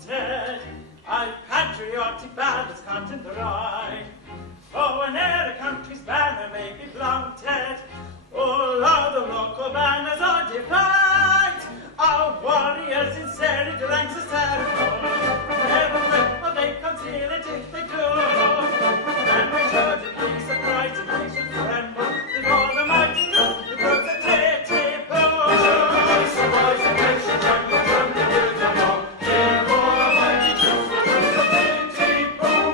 wanted. I've patriotic ballads cut and dried. For whene'er a country's banner may be planted, all other local banners are defied. Our warriors in serried ranks are terrible. Never will they conceal it if they do. And we should at least surprise and we should tremble before the mighty God who grows a titty-boo. Surprise and we should tremble, tremble with them all. Before the mighty God who grows a titty-boo.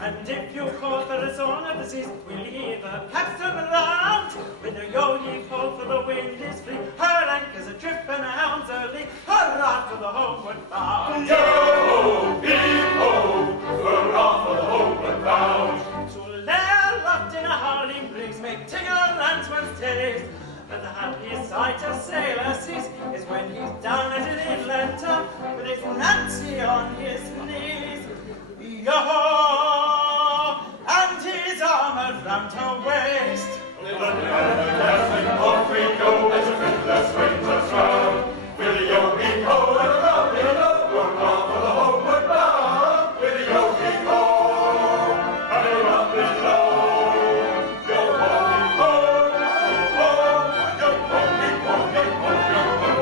And if you call for a zone of the seas, we'll either pass turn around. Whither yo ye fall, for the wind is free. Her anchors adrift and her hounds early. Hurrah for the homeward bound. Yo-ho-ee-ho, hurrah for the homeward bound. To lair locked in a howling breeze make tingle landsman's taste. But the happiest sight a sailor sees is when he's down at an inland town with his Nancy on his knees. Yo-ho! And his armor round her waist. Off we go as the fiddler swings us round. With a yo-hee-ho and a round-hee-ho, hurrah for the homeward bound. With a yo-hee-ho and a round-hee-ho, yo-ho-hee-ho, yo-ho, yo-ho-hee-ho, yo-ho,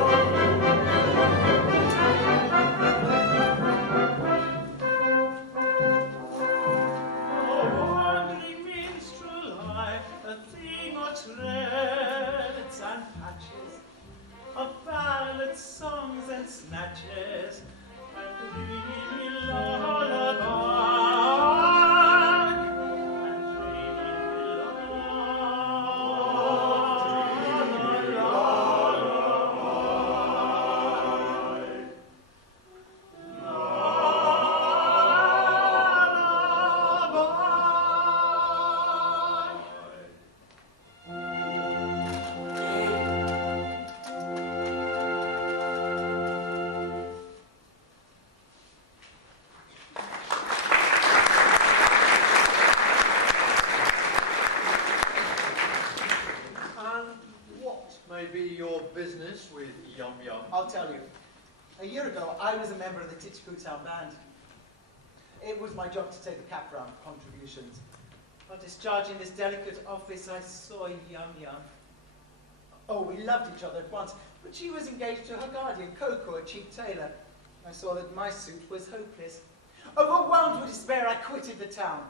Wandering minstrel I, a thing or threads and patches of ballads, songs and snatches, and dreamy lullaby, and dreamy Business with Yum Yum. I'll tell you. A year ago, I was a member of the Titchku Town Band. It was my job to take the cap round for contributions. While discharging this delicate office, I saw Yum Yum. Oh, we loved each other at once, but she was engaged to her guardian, Coco, a cheap tailor. I saw that my suit was hopeless. Overwhelmed with despair, I quitted the town.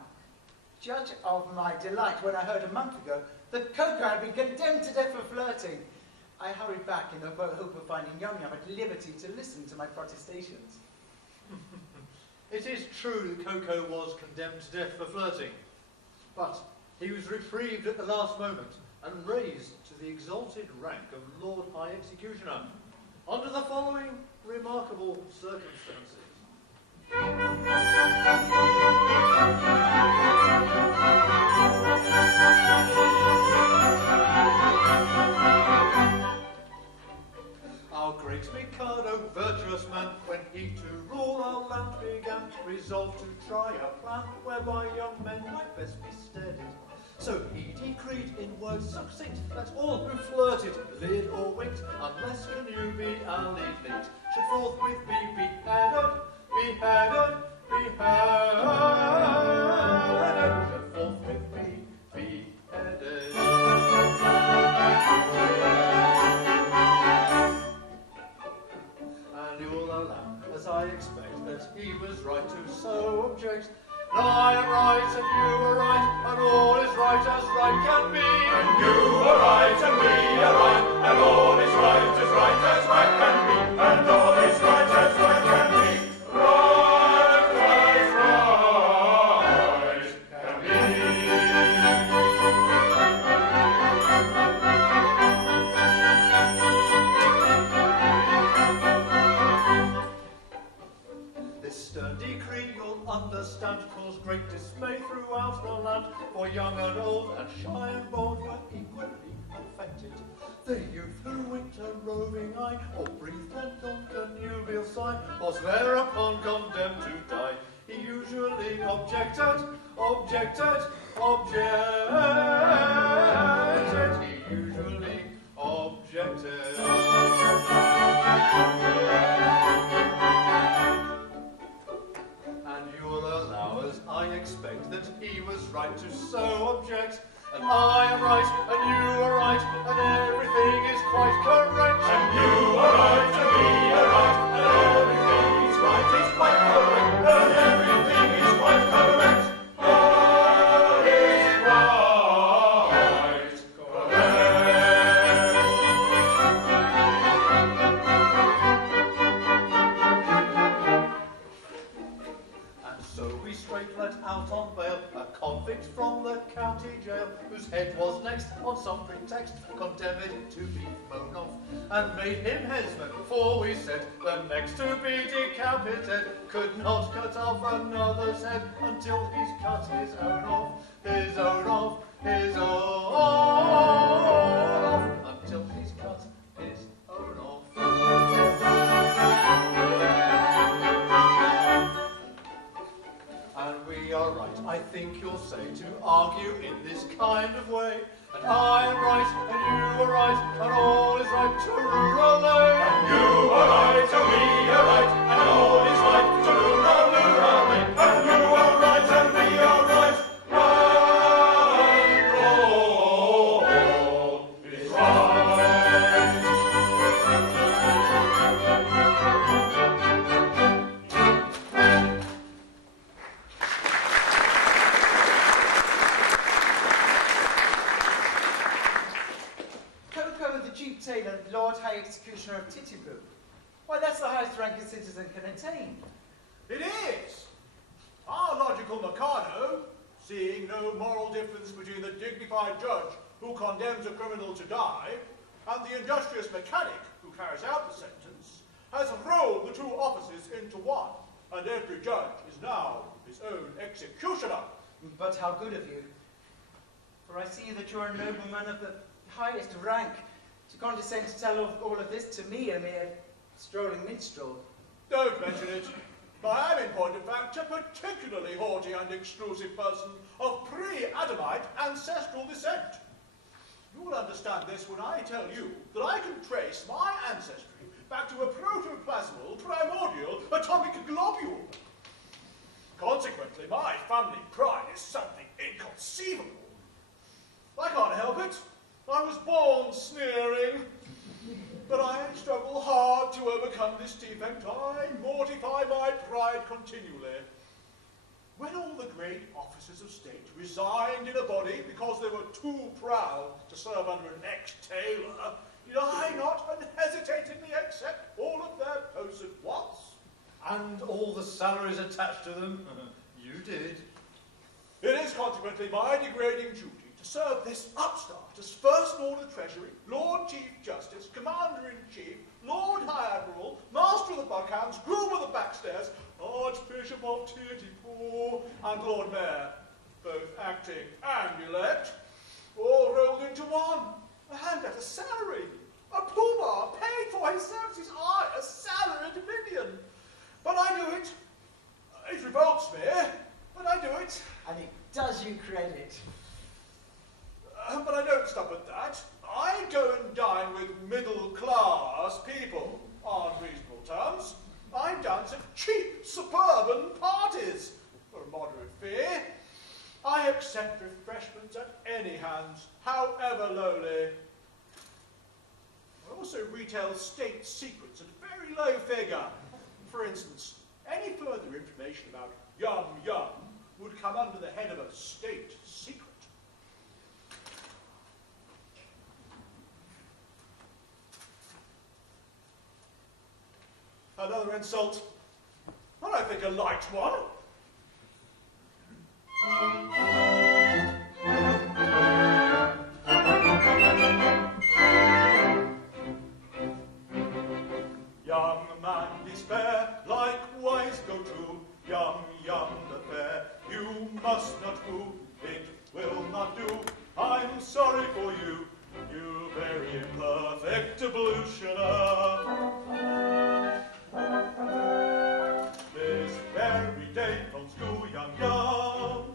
Judge of my delight when I heard a month ago that Coco had been condemned to death for flirting. I hurried back in the hope of finding Yum Yum at liberty to listen to my protestations. It is true that Coco was condemned to death for flirting, but he was reprieved at the last moment and raised to the exalted rank of Lord High Executioner under the following remarkable circumstances. Our great Mikado, virtuous man, when he to rule our land began, resolved to try a plan whereby young men might best be steadied. So he decreed in words succinct that all who flirted, leered or winked, unless connubially linked, should forthwith be beheaded, beheaded, beheaded, should forthwith be beheaded. And you'll allow, as I expect, that he was right to so object. I am right and you are right, and all is right as right can be. And you are right and we are right, and all is right as right can be. And all is right as right can be. Right as right can be. This stern decree, you'll understand, caused great dismay throughout the land, for young and old and shy and bold were equally affected. The youth who winked a roving eye, or breathed a non-connubial sigh, was thereupon condemned to die. He usually objected, objected, objected. He usually objected. right to so object. And I am right, and you are right, and everything is quite correct. And you are right, and we are right, and everything is right, it's quite correct. And everything is quite correct. All is quite correct. And so we straight let out on bail a convict from the county jail, whose head was next on some pretext condemned to be thrown off, and made him headsman, for we said the next to be decapitated could not cut off another's head until he's cut his own off, his own off, his own off, until he's cut his own off. And we are right, I think you'll say, to argue in this kind of way. And I am right, and you are right, and all is right to rule alone. And you are right, and we are right, and all is right to rule alone. And you are right, and we are right, and all is right. Coco, the Duke Tailor, Lord High Executioner of Titipu. Why, that's the highest rank a citizen can attain. It is! Our logical Mikado, seeing no moral difference between the dignified judge who condemns a criminal to die and the industrious mechanic who carries out the sentence, has rolled the two offices into one, and every judge is now his own executioner. But how good of you. For I see that you're a nobleman of the highest rank, to condescend to tell all of this to me, a mere strolling minstrel. Don't mention it. I am, in point of fact, a particularly haughty and exclusive person of pre-Adamite ancestral descent. You will understand this when I tell you that I can trace my ancestry back to a protoplasmal, primordial, atomic globule. Consequently, my family pride is something inconceivable. I can't help it. I was born sneering. But I struggle hard to overcome this defect. I mortify my pride continually. When all the great officers of state resigned in a body because they were too proud to serve under an ex-tailor, did I not unhesitatingly accept all of their posts at once? And all the salaries attached to them? You did. It is consequently my degrading duty to serve this upstart as First Lord of the Treasury, Lord Chief Justice, Commander-in-Chief, Lord High Admiral, Master of the Buckhounds, Groom of the Backstairs, Archbishop of Titipu, and Lord Mayor, both acting and elect, all rolled into one, and at a salary. A poobah paid for his services, I, a salaried minion. But I do it. It revolts me, but I do it. And it does you credit. But I don't stop at that. I go and dine with middle-class people on reasonable terms. I dance at cheap suburban parties for a moderate fee. I accept refreshments at any hands, however lowly. I also retail state secrets at a very low figure. For instance, any further information about Yum Yum would come under the head of a state secret. Another insult, and I think a light one. Young man, despair, likewise go to Yum Yum the fair. You must not woo, it will not do. I'm sorry for you, you very imperfect ablutioner. This very day from school, Yum Yum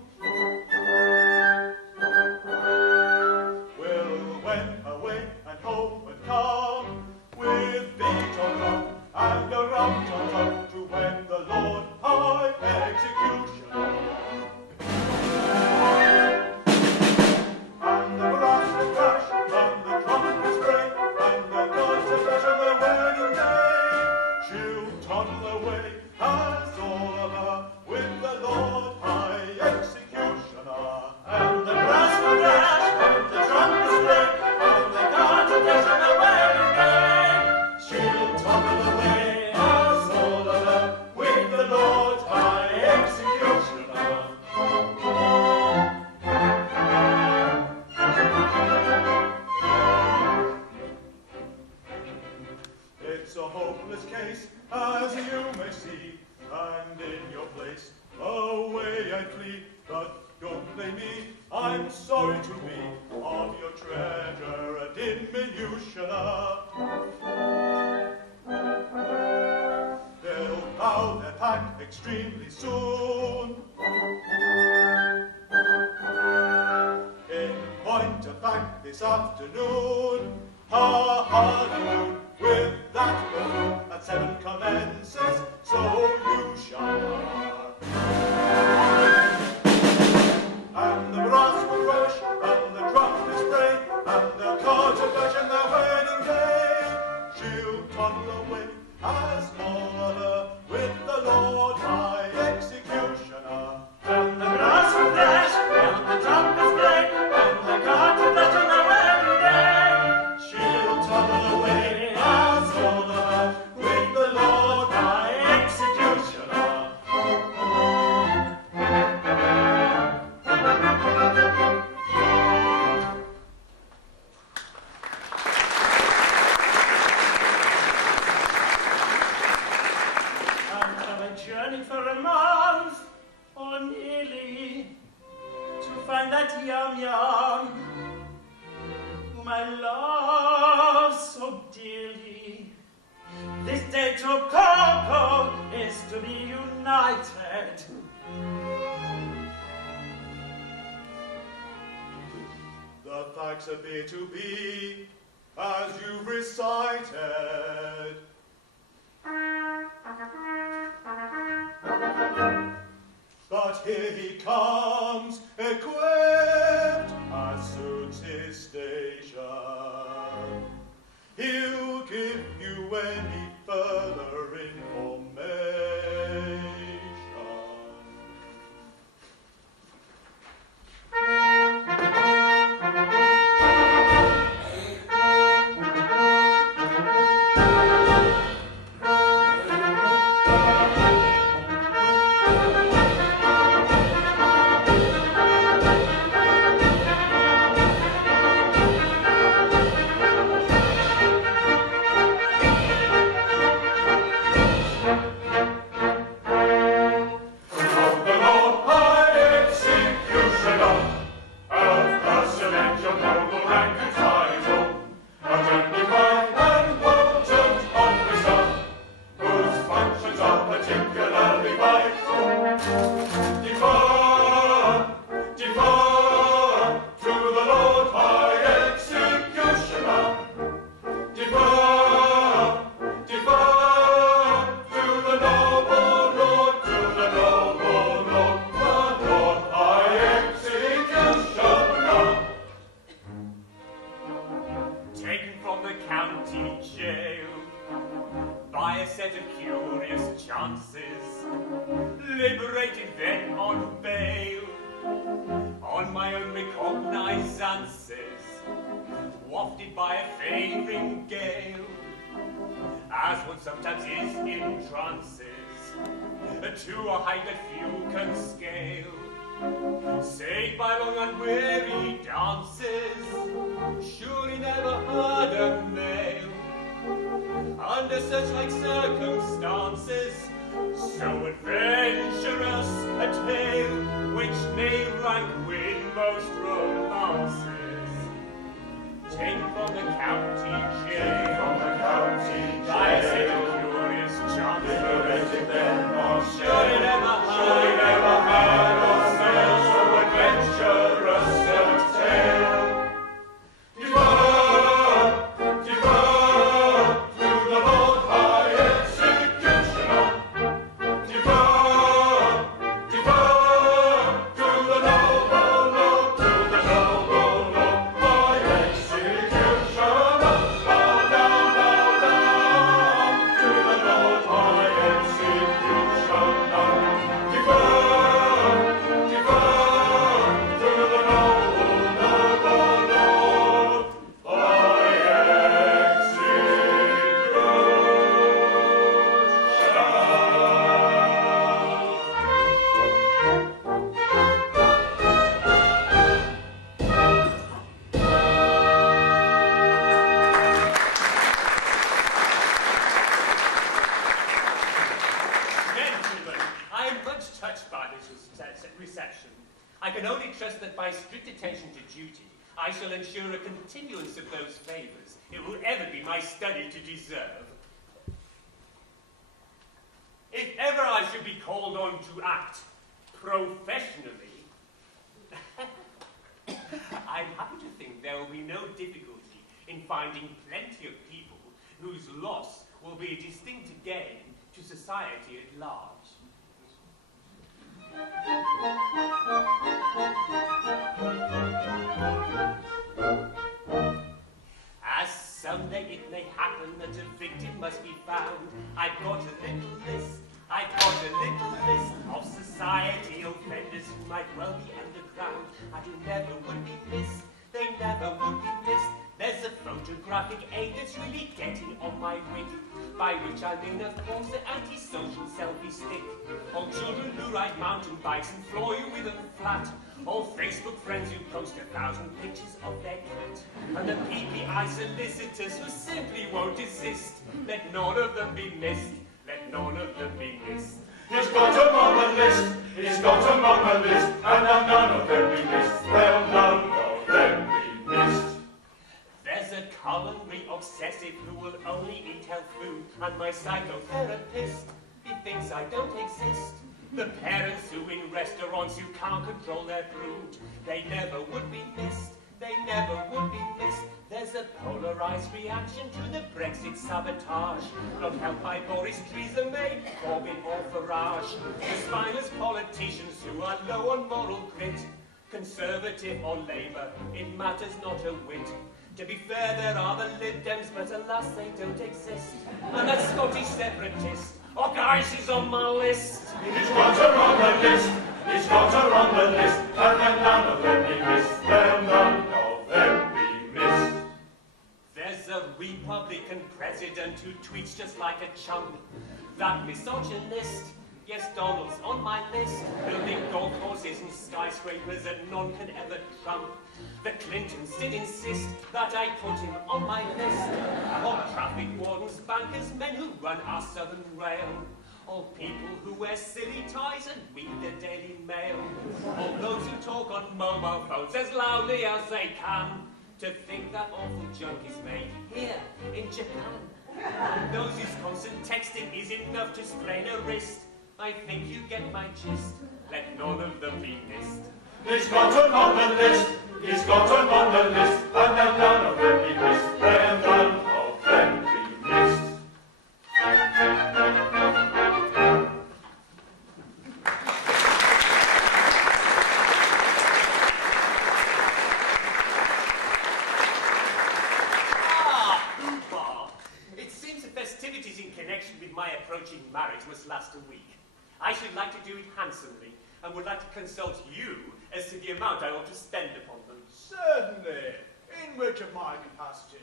It's a hopeless case, as you may see, and in your place, away I flee. But don't blame me, I'm sorry to be of your treasure a diminution. They'll bow their pack extremely soon. In point of fact, this afternoon, honeymoon with that balloon at 7 commences, so you shall. And the brass will rush, and the trumpets spray, and the cards will flash in their wedding day. She'll toddle away as Mother with the Lord High Executioner. And the brass will flash, and the trumpets play, and the cards will flash on their wedding day. She'll toddle away as Mother with the Lord High Executioner. Journeyed for a month, or nearly, to find that yum-yum, whom I love so dearly. This day to Coco is to be united. The facts appear to be as you've recited. But here he comes, equipped as suits his station. He'll give you any further information. Liberated then on bail, on my own recognizances, wafted by a favouring gale, as one sometimes is in trances, to a height that few can scale, saved by long unweary dances, surely never heard a male, under such like circumstances, so adventurous a tale, which may rank with most romances. Taken from the county jail, by a set of curious chances, liberated then on surely never heard or smell so adventurous a tale. exception. I can only trust that by strict attention to duty, I shall ensure a continuance of those favours it will ever be my study to deserve. If ever I should be called on to act professionally, I'm happy to think there will be no difficulty in finding plenty of people whose loss will be a distinct gain to society at large. As someday it may happen that a victim must be found, I've got a little list of society offenders who might well be underground and who never would be missed. They never would be missed. There's a photographic aid that's really getting on my wit, by which I mean, of course, the anti-social selfie stick. All children who ride mountain bikes and floor you with them flat. All Facebook friends who post 1,000 pictures of their cat. And the PPI solicitors who simply won't desist. Let none of them be missed. Let none of them be missed. He's got 'em on the list, he's got 'em on the list, and none of them be missed. They'll none of them be missed. There's a culinary obsessive who will only eat health food, and my psychotherapist, he thinks I don't exist. The parents who in restaurants who can't control their brood, they never would be missed, they never would be missed. There's a polarised reaction to the Brexit sabotage, not helped by Boris Theresa May, Corbyn or Farage. The spineless politicians who are low on moral grit, Conservative or Labour, it matters not a whit. To be fair, there are the Lib Dems, but alas, they don't exist. And that Scottish separatist, oh guys, he's on my list. He's got 'em on the list, he's got 'em on the list, and none of them be missed. They'll none of them be missed. There's a Republican president who tweets just like a chump. That misogynist, yes, Donald's on my list. Building golf courses and skyscrapers that none can ever trump. The Clintons did insist that I put him on my list. All traffic wardens, bankers, men who run our Southern Rail. All people who wear silly ties and read the Daily Mail. All those who talk on mobile phones as loudly as they can. To think that awful junk is made here in Japan. And those whose constant texting is enough to sprain a wrist. I think you get my gist. Let none of them be missed. He's got 'em on the list, he's got 'em on the list, and none of them be missed. They'll none of them be missed. It seems the festivities in connection with my approaching marriage must last a week. I should like to do it handsomely, and would like to consult you as to the amount I ought to spend upon them. Certainly. In which of my capacities?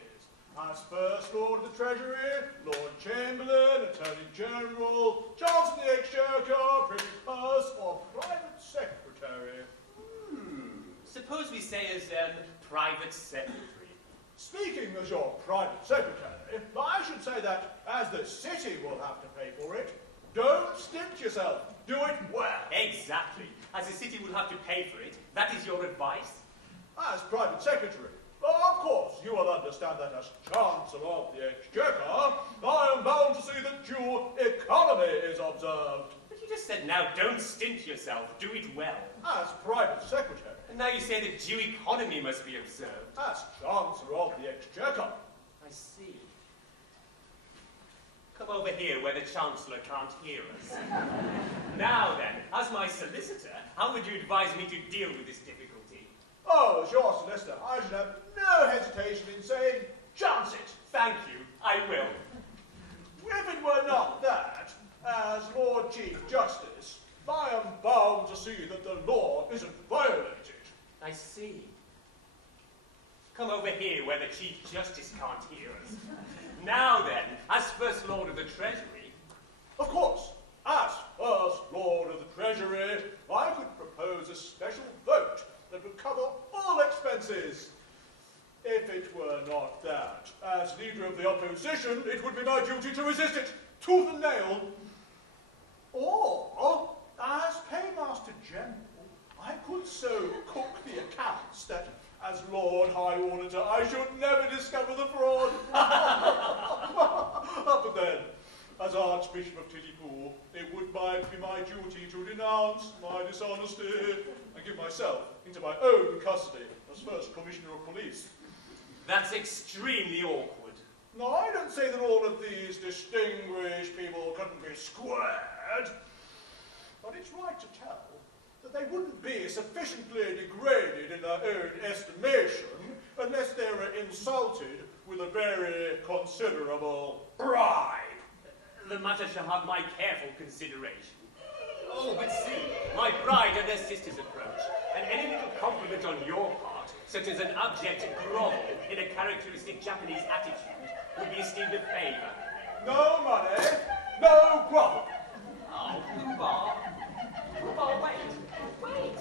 As First Lord of the Treasury, Lord Chamberlain, Attorney General, Chancellor of the Exchequer, Privy Purse, or Private Secretary? Suppose we say as private secretary. Speaking as your private secretary, I should say that, as the city will have to pay for it, don't stint yourself. Do it well. Exactly. As the city will have to pay for it, that is your advice? As private secretary, of course, you will understand that as Chancellor of the Exchequer, I am bound to see that due economy is observed. But you just said now, don't stint yourself, do it well. As private secretary, And now you say that due economy must be observed. as Chancellor of the Exchequer, I see. Come over here where the Chancellor can't hear us. Now then, as my solicitor, how would you advise me to deal with this difficulty? oh, as your solicitor, I should have no hesitation in saying, chance it. Thank you, I will. If it were not that, as Lord Chief Justice, I am bound to see that the law isn't violated. I see. Come over here where the Chief Justice can't hear us. Now then, as First Lord of the Treasury... Of course, as First Lord of the Treasury, I could propose a special vote that would cover all expenses. If it were not that, as Leader of the Opposition, it would be my duty to resist it, tooth and nail. Or, as Paymaster General, so cook the accounts that, as Lord High Auditor, I should never discover the fraud. But then, as Archbishop of Titipu, it would be my duty to denounce my dishonesty and give myself into my own custody as First Commissioner of Police. That's extremely awkward. Now, I don't say that all of these distinguished people couldn't be squared, but it's right to tell that they wouldn't be sufficiently degraded in their own estimation unless they were insulted with a very considerable bribe. The matter shall have my careful consideration. Oh, but see, my bride and their sisters approach, and any little compliment on your part, such as an abject grovel in a characteristic Japanese attitude, would be esteemed a favour. No money, no grovel. Oh, Pooh-Bah. Pooh-Bah, wait. Wait.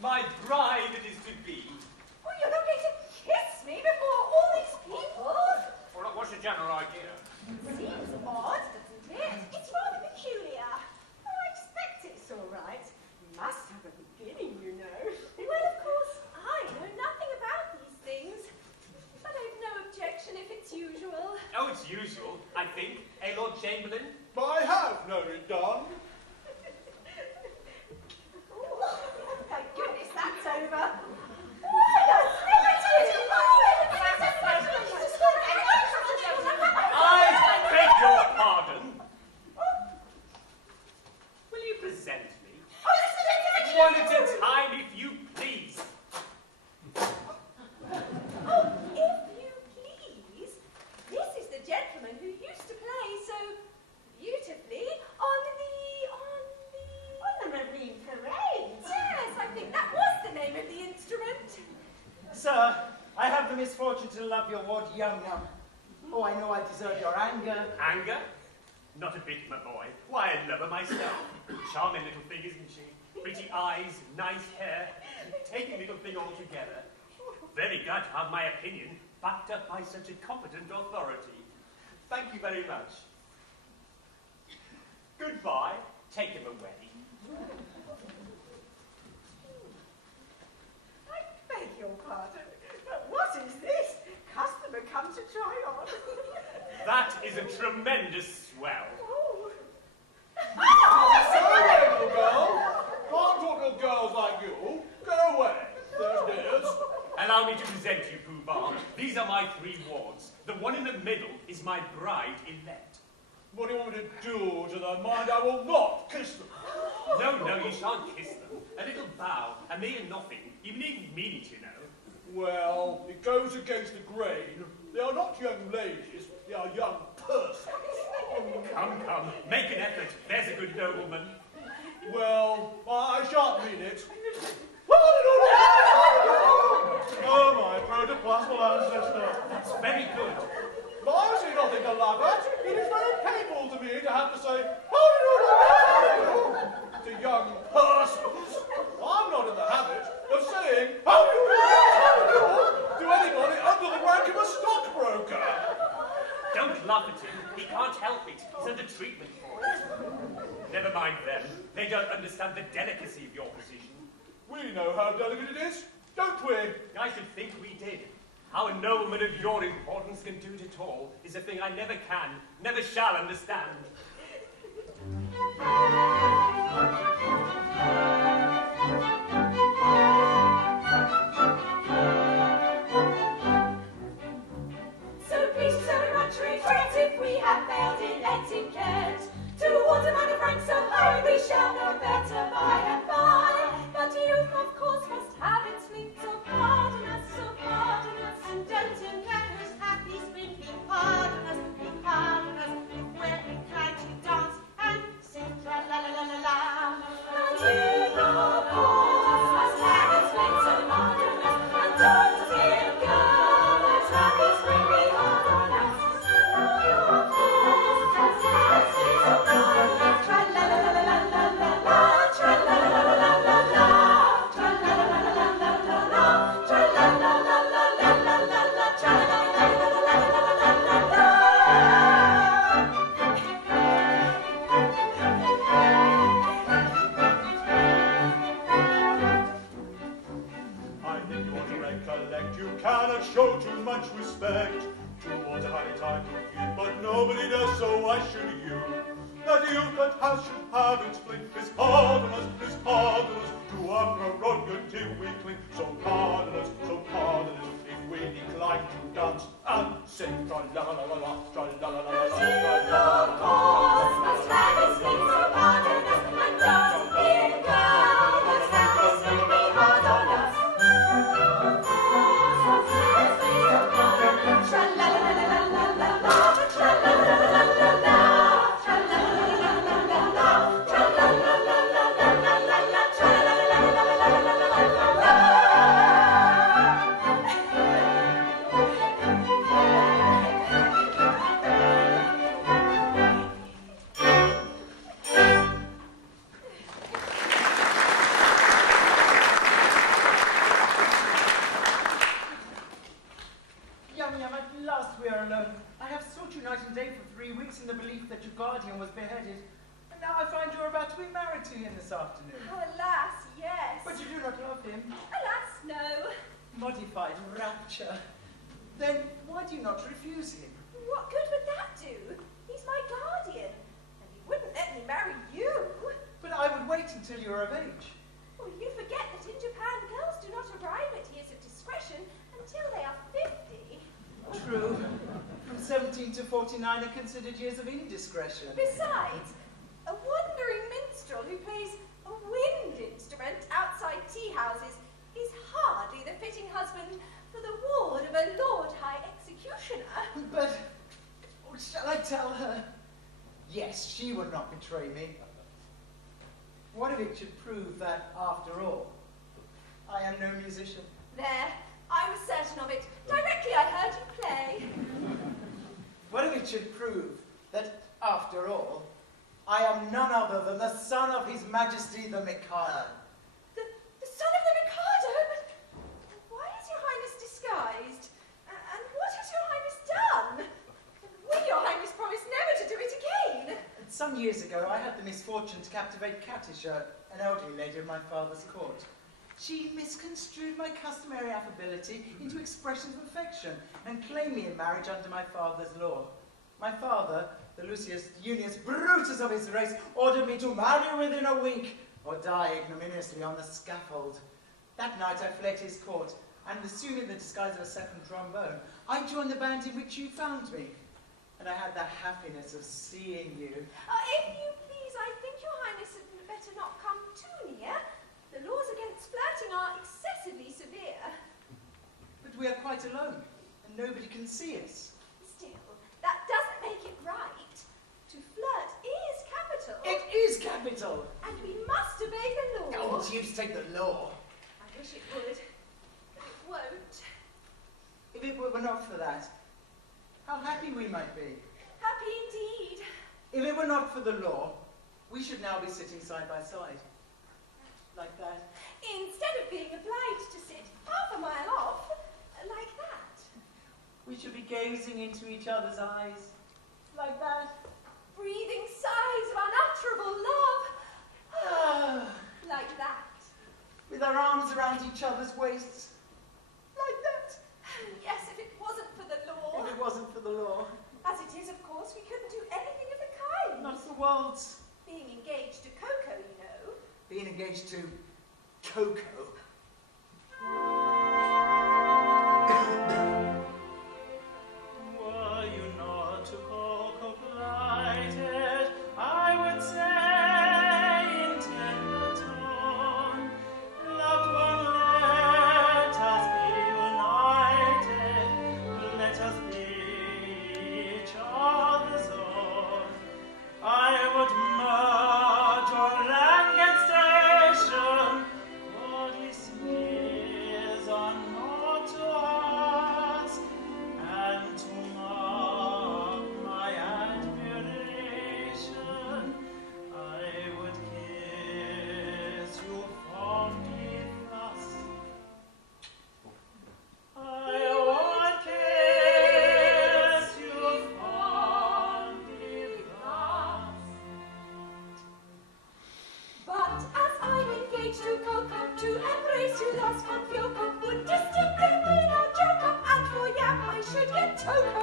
My bride it is to be. Oh, you're not going to kiss me before all these people? Well, what's your general idea? Seems odd, doesn't it? It's rather peculiar. Oh, I expect it's all right. Must have a beginning, you know. Well, of course, I know nothing about these things. But I've no objection if it's usual. Oh, it's usual, I think. Eh, Lord Chamberlain? I have known it done. Oh, thank goodness that's over. Why, that's liberty! I beg your pardon. Will you present me? One at a time, if you please. Oh, if you please, this is the gentleman who used to play so beautifully on the Marine Parade. Yes, I think that was the name of the instrument. Sir, I have the misfortune to love your ward young nun. Oh, I know I deserve your anger. Anger? Not a bit, my boy. Why, I love her myself. Charming little thing, isn't she? Pretty eyes, nice hair. Taking little thing altogether. Very glad to have my opinion backed up by such a competent authority. Thank you very much. Goodbye. Take him away. I beg your pardon, but what is this? Customer come to try on. That is a tremendous swell. Oh. Hey, little girl. Can't talk to girls like you. Go away. There's dears. Allow me to present you, Pooh Bah. These are my 3 wards. The one in the middle is my bride-elect. What do you want me to do to them? Mind, I will not kiss them. No, you shan't kiss them. A little bow, a mere nothing. You needn't mean it, you know. Well, it goes against the grain. They are not young ladies, they are young persons. Come, make an effort. There's a good nobleman. Well, I shan't mean it. Oh, my protoplasmal ancestor. That's very good. But I see nothing to laugh at. It is very painful to me to have to say to young persons. I'm not in the habit of saying to anybody under the rank of a stockbroker. Don't laugh at him. He can't help it. He's under treatment for it. Never mind them. They don't understand the delicacy of your position. We know how delicate it is, don't we? I should think we did. How a nobleman of your importance can do it at all is a thing I never can, never shall understand. So please so much regret if we have failed in etiquette. Towards a man of rank so high we shall know better by and by. But youth of course must have its fleet, so pardon us, and don't let us have these winking pardon us, if we're inclined to dance and sing tra la la la la la. And youth of course must have its fleet, so pardon us, and don't dear girls have these winking pardon us. Of course must have its fleet, so pardon us, tra la la la la la la la, tra la la la la la la, tra la la la la la la la, tra la la la la la la la, tra la la la la la la la. I think you ought to recollect you cannot show too much respect towards a highly titled youth, but nobody does, so why should you? That youth that has should have its fling is pardon us, to our prerogative we cling. So pardon us, if we decline to dance and sing tra la la la la, tra la la la la la, tra la la la la. Must have its fleet, so pardon us, and don't dear girls have its winking pardon us. Must have its fleet, so pardon us, tra la la la la la la la, tra la la la la la la, tra la la la la la la, tra la la la la la la la, tra la la la la la la. guardian was beheaded, and now I find you're about to be married to him this afternoon. Oh, alas, yes. But you do not love him. Alas, no. Modified rapture. Then why do you not refuse him? What good would that do? He's my guardian, and he wouldn't let me marry you. But I would wait until you are of age. Well, you forget that in Japan, girls do not arrive at years of discretion until they are 50. True. From 17 to 49 are considered years of indiscretion. Besides, a wandering minstrel who plays a wind instrument outside tea houses is hardly the fitting husband for the ward of a Lord High Executioner. But shall I tell her? Yes, she would not betray me. What if it should prove that, after all, I am no musician? There, I was certain of it. Directly I heard you play. What if it should prove that, after all, I am none other than the son of His Majesty the Mikado? The son of the Mikado? But why is your Highness disguised? And what has your Highness done? And will your Highness promise never to do it again? Some years ago, I had the misfortune to captivate Katisha, an elderly lady of my father's court. She misconstrued my customary affability into expressions of affection and claimed me in marriage under my father's law. My father, the Lucius Junius Brutus of his race, ordered me to marry within a week or die ignominiously on the scaffold. That night I fled his court, and assuming the disguise of a second trombone, I joined the band in which you found me. And I had the happiness of seeing you. If you please, I think your Highness had better not come too near. The laws against flirting are excessively severe. But we are quite alone, and nobody can see us. Still, that doesn't make it right. To flirt is capital. It is capital! And we must obey the law. Oh, deuce take the law. I wish it would, but it won't. If it were not for that, how happy we might be. Happy indeed. If it were not for the law, we should now be sitting side by side. Like that. Instead of being obliged to sit half a mile off, like that. We should be gazing into each other's eyes. Like that. Breathing sighs of unutterable love. Like that. With our arms around each other's waists. Like that. Yes, if it wasn't for the law. If it wasn't for the law. As it is, of course, we couldn't do anything of the kind. Not for worlds. Being engaged to Coco, you know. Being engaged to Coco. Were you not to Coco plighted, I would say in tender tone, loved one, let us be united, let us be each other's own. I would merge our rank and station, worldly spheres are not to us, and to mark my admiration, I would kiss you fondly thus. I would kiss you fondly thus. But as I'm engaged to Coco, to embrace you thus on Fyoko would distinctly mean I'll joke up, and for yam I should get Toko.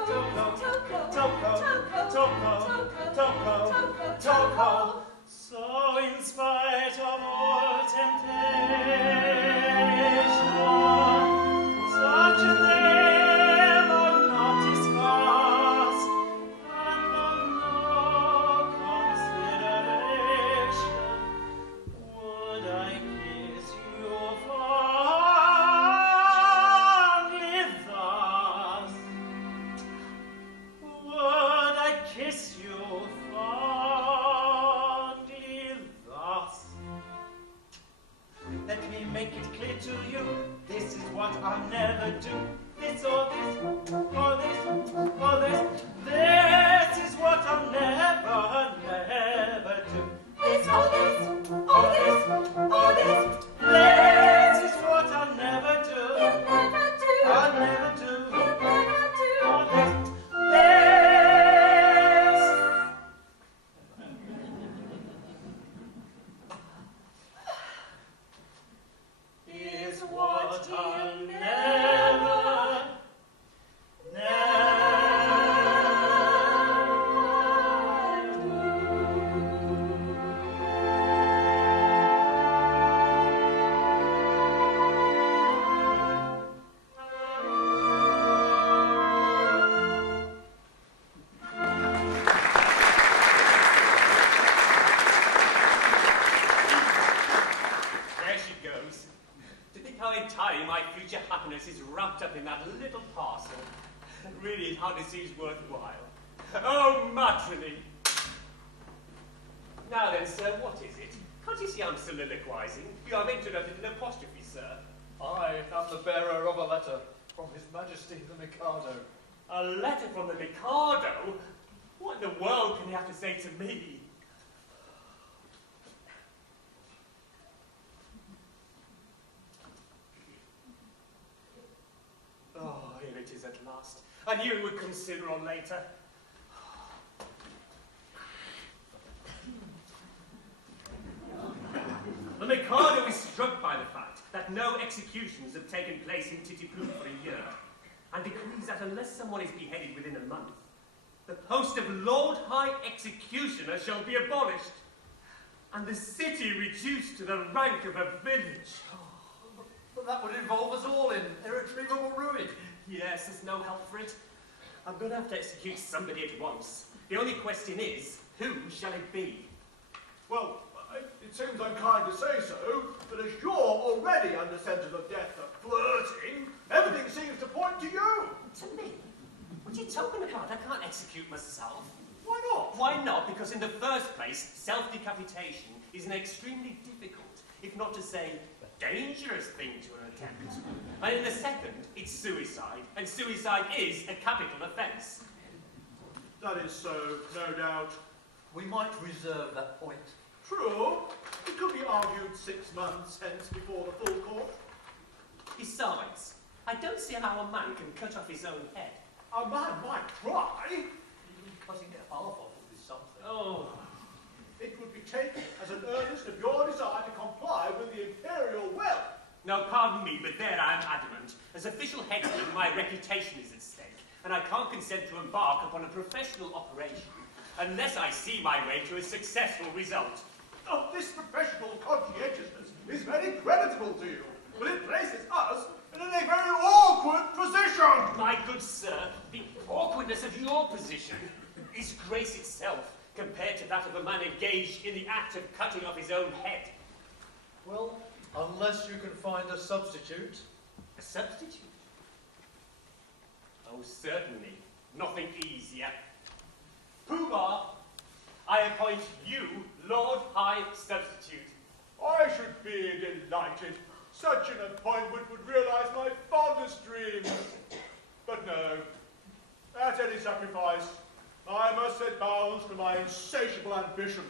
Toko. So in spite of all temptation, such a thing ought not discuss, and on no consideration would I kiss you fondly thus. Would I kiss you fondly thus? Let me make it clear to you, this is what I'll never do. This or this, or this, or this. This is what I'll never, never do. This or this, or this, or this. This is what I'll never do. You never do. I'll never do. You never do. Or this, this. But I'll never, never entirely my future happiness is wrapped up in that little parcel. Really, it hardly seems worthwhile. Oh, matrimony! Now then, sir, what is it? Can't you see I'm soliloquizing? You have interrupted an apostrophe, sir. I am the bearer of a letter from His Majesty the Mikado. A letter from the Mikado? What in the world can he have to say to me? Oh, here it is at last. I knew it would come sooner or later. The Mikado is struck by the fact that no executions have taken place in Titipu for a year, and decrees that unless someone is beheaded within a month, the post of Lord High Executioner shall be abolished, and the city reduced to the rank of a village. But that would involve us all in irretrievable ruin. Yes, there's no help for it. I'm going to have to execute somebody at once. The only question is, who shall it be? Well, it seems unkind to say so, but as you're already under sentence of death for flirting, everything seems to point to you. To me? What are you talking about? I can't execute myself. Why not? Why not? Because in the first place, self-decapitation is an extremely difficult, if not to say dangerous thing to attempt. And in the second, it's suicide, and suicide is a capital offence. That is so, no doubt. We might reserve that point. True. It could be argued 6 months hence before the full court. Besides, I don't see how a man can cut off his own head. A man might try. Even cutting it half off is something. Oh, It would be taken as an earnest of your desire to comply with the imperial will. no, pardon me, but there I am adamant. As official headsman, my reputation is at stake, and I can't consent to embark upon a professional operation unless I see my way to a successful result. Oh, this professional conscientiousness is very creditable to you, but it places us in a very awkward position. My good sir, the awkwardness of your position is grace itself compared to that of a man engaged in the act of cutting off his own head. Well, unless you can find a substitute. A substitute? Oh, certainly. Nothing easier. Pooh-Bah, I appoint you Lord High Substitute. I should be delighted. Such an appointment would realize my fondest dreams. But no, at any sacrifice, I must set bounds to my insatiable ambition.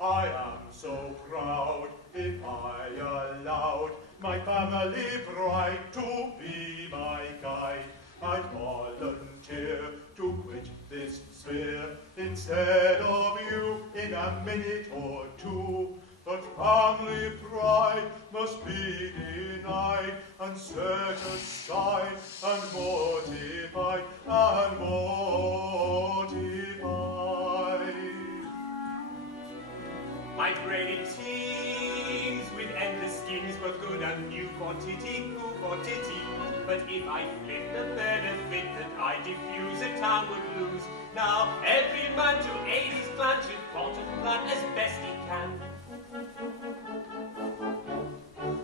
I am so proud if I allowed my family bride to be my guide. I'd volunteer to quit this sphere instead of you in a minute or two. But family pride must be denied and set aside and mortified and mortified. My brain it teems with endless schemes for good and new for titty-poo for titty-poo. But if I flip the benefit that I diffuse, a town would lose. Now every man to aid his clan should plot and plan as best he can.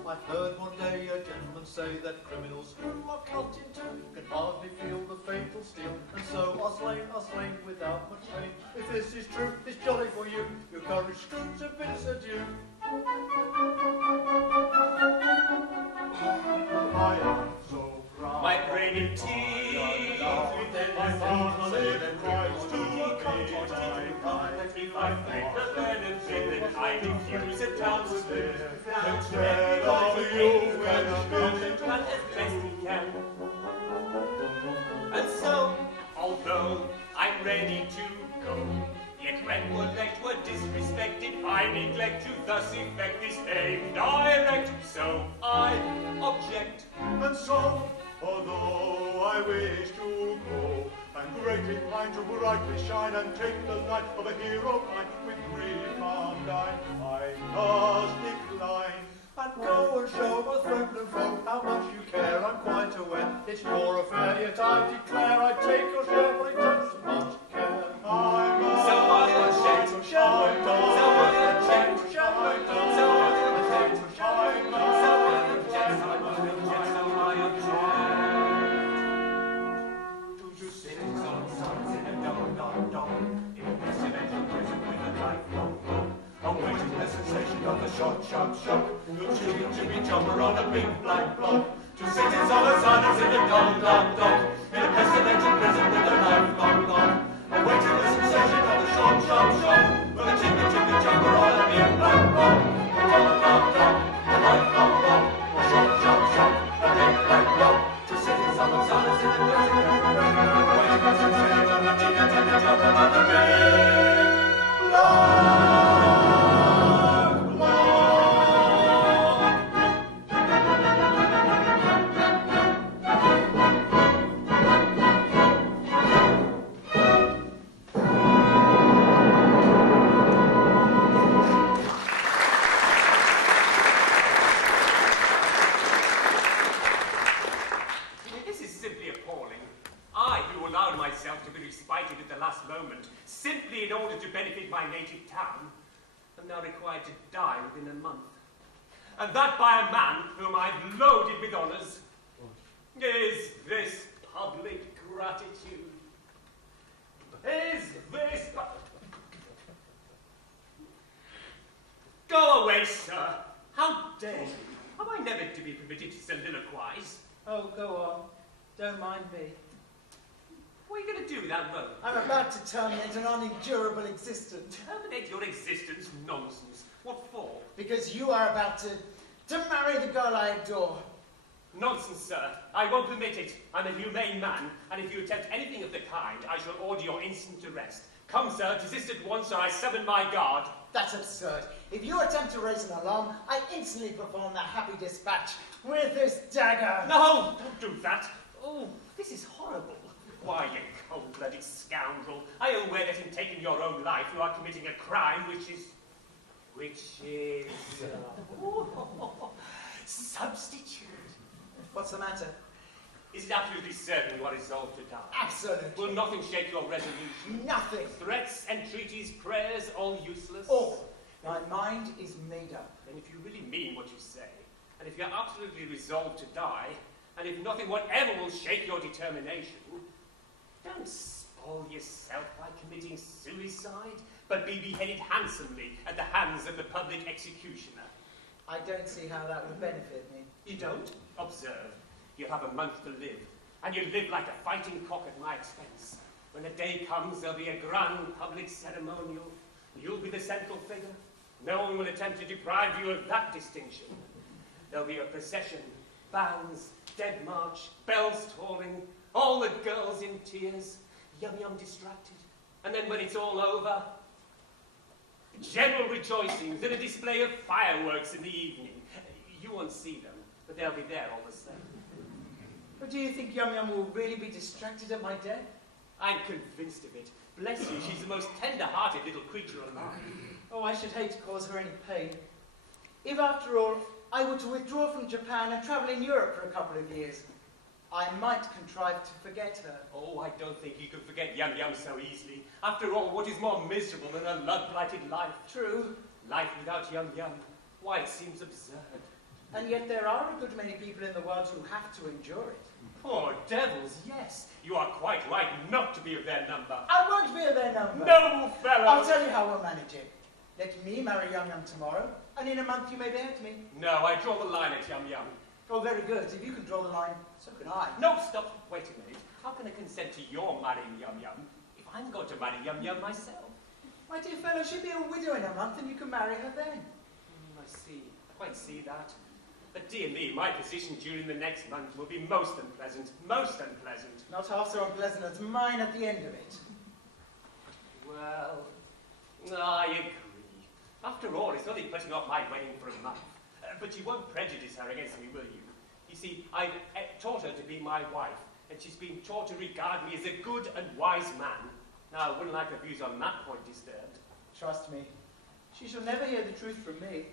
I heard one day a gentleman say that criminals who are cut in two can hardly feel the fatal steel, and so are slain without much pain. If this is true, it's jolly for you. Your courage screams a bids adieu. I am so proud. My brain it teems with endless schemes that cries to be that if I flip the benefit that I diffuse, a town would lose. Now Instead every of man to you aid his when clan I'm should plot and plan as best he can. And so, although I'm ready to go, yet when we're left, we're disrespect did I neglect to thus effect this aim direct? So I object. And so, although I wish to go, I'm greatly inclined to brightly shine and take the light of a hero mine with grief undine. I must decline and go and show a friend and foe how much you care. I'm quite aware it's your affair, yet I declare I take your share, but it does much care. I must So I object. So I object. So I To sit in some sons in a dom-dom-dom, in a pestilential prison with a lifelong bomb, awaiting the sensation of the shock, the chippy jumper on a big black block. To sit in solid silence in a dom-dom-dom, in a pestilential prison with a lifelong bomb, awaiting the sensation of the shock, with a chippy jumper on a big black block. A dom-dom-dom, a lifelong bomb, a shock, a big black block. To sit in solid silence in a prison with a lifelong sensation of the chippy jumper on a big black block. Simply in order to benefit my native town, am now required to die within a month. And that by a man whom I've loaded with honours. Is this public gratitude? Is this... Go away, sir. How dare you? Am I never to be permitted to soliloquize? Oh, go on. Don't mind me. What are you going to do with that rope? I'm about to terminate an unendurable existence. Terminate your existence? Nonsense. What for? Because you are about to marry the girl I adore. Nonsense, sir. I won't permit it. I'm a humane man, and if you attempt anything of the kind, I shall order your instant arrest. Come, sir, desist at once, or I summon my guard. That's absurd. If you attempt to raise an alarm, I instantly perform the happy dispatch with this dagger. No, don't do that. Oh, this is horrible. Why, you cold-blooded scoundrel, I am aware that in taking your own life, you are committing a crime which is... substitute. What's the matter? Is it absolutely certain you are resolved to die? Absolutely. Will nothing shake your resolution? Nothing. Threats, entreaties, prayers, all useless? All. My mind is made up. Then if you really mean what you say, and if you're absolutely resolved to die, and if nothing whatever will shake your determination, don't spoil yourself by committing suicide, but be beheaded handsomely at the hands of the public executioner. I don't see how that would benefit me. You don't? Observe. You have a month to live, and you live like a fighting cock at my expense. When the day comes, there'll be a grand public ceremonial. You'll be the central figure. No one will attempt to deprive you of that distinction. There'll be a procession, bands, dead march, bells tolling, all the girls in tears, Yum-Yum distracted. And then when it's all over, general rejoicings and a display of fireworks in the evening. You won't see them, but they'll be there all the same. But do you think Yum-Yum will really be distracted at my death? I'm convinced of it. Bless you, she's the most tender-hearted little creature alive. Oh, I should hate to cause her any pain. If, after all, I were to withdraw from Japan and travel in Europe for a couple of years, I might contrive to forget her. Oh, I don't think you can forget Yum-Yum so easily. After all, what is more miserable than a love-blighted life? True. Life without Yum-Yum. Why, it seems absurd. And yet there are a good many people in the world who have to endure it. Poor devils, yes. You are quite right not to be of their number. I won't be of their number. No, fellow! I'll tell you how we'll manage it. Let me marry Yum-Yum tomorrow, and in a month you may behead me. No, I draw the line at Yum-Yum. Oh, very good. If you can draw the line, so can I. No, stop. Wait a minute. How can I consent to your marrying Yum-Yum if I'm going to marry Yum-Yum myself? My dear fellow, she'll be a widow in a month, and you can marry her then. I see. I quite see that. But dear me, my position during the next month will be most unpleasant. Most unpleasant. Not half so unpleasant as mine at the end of it. Well, I agree. After all, it's only putting off my wedding for a month. But you won't prejudice her against me, will you? You see, I've taught her to be my wife, and she's been taught to regard me as a good and wise man. Now, I wouldn't like her views on that point disturbed. Trust me, she shall never hear the truth from me.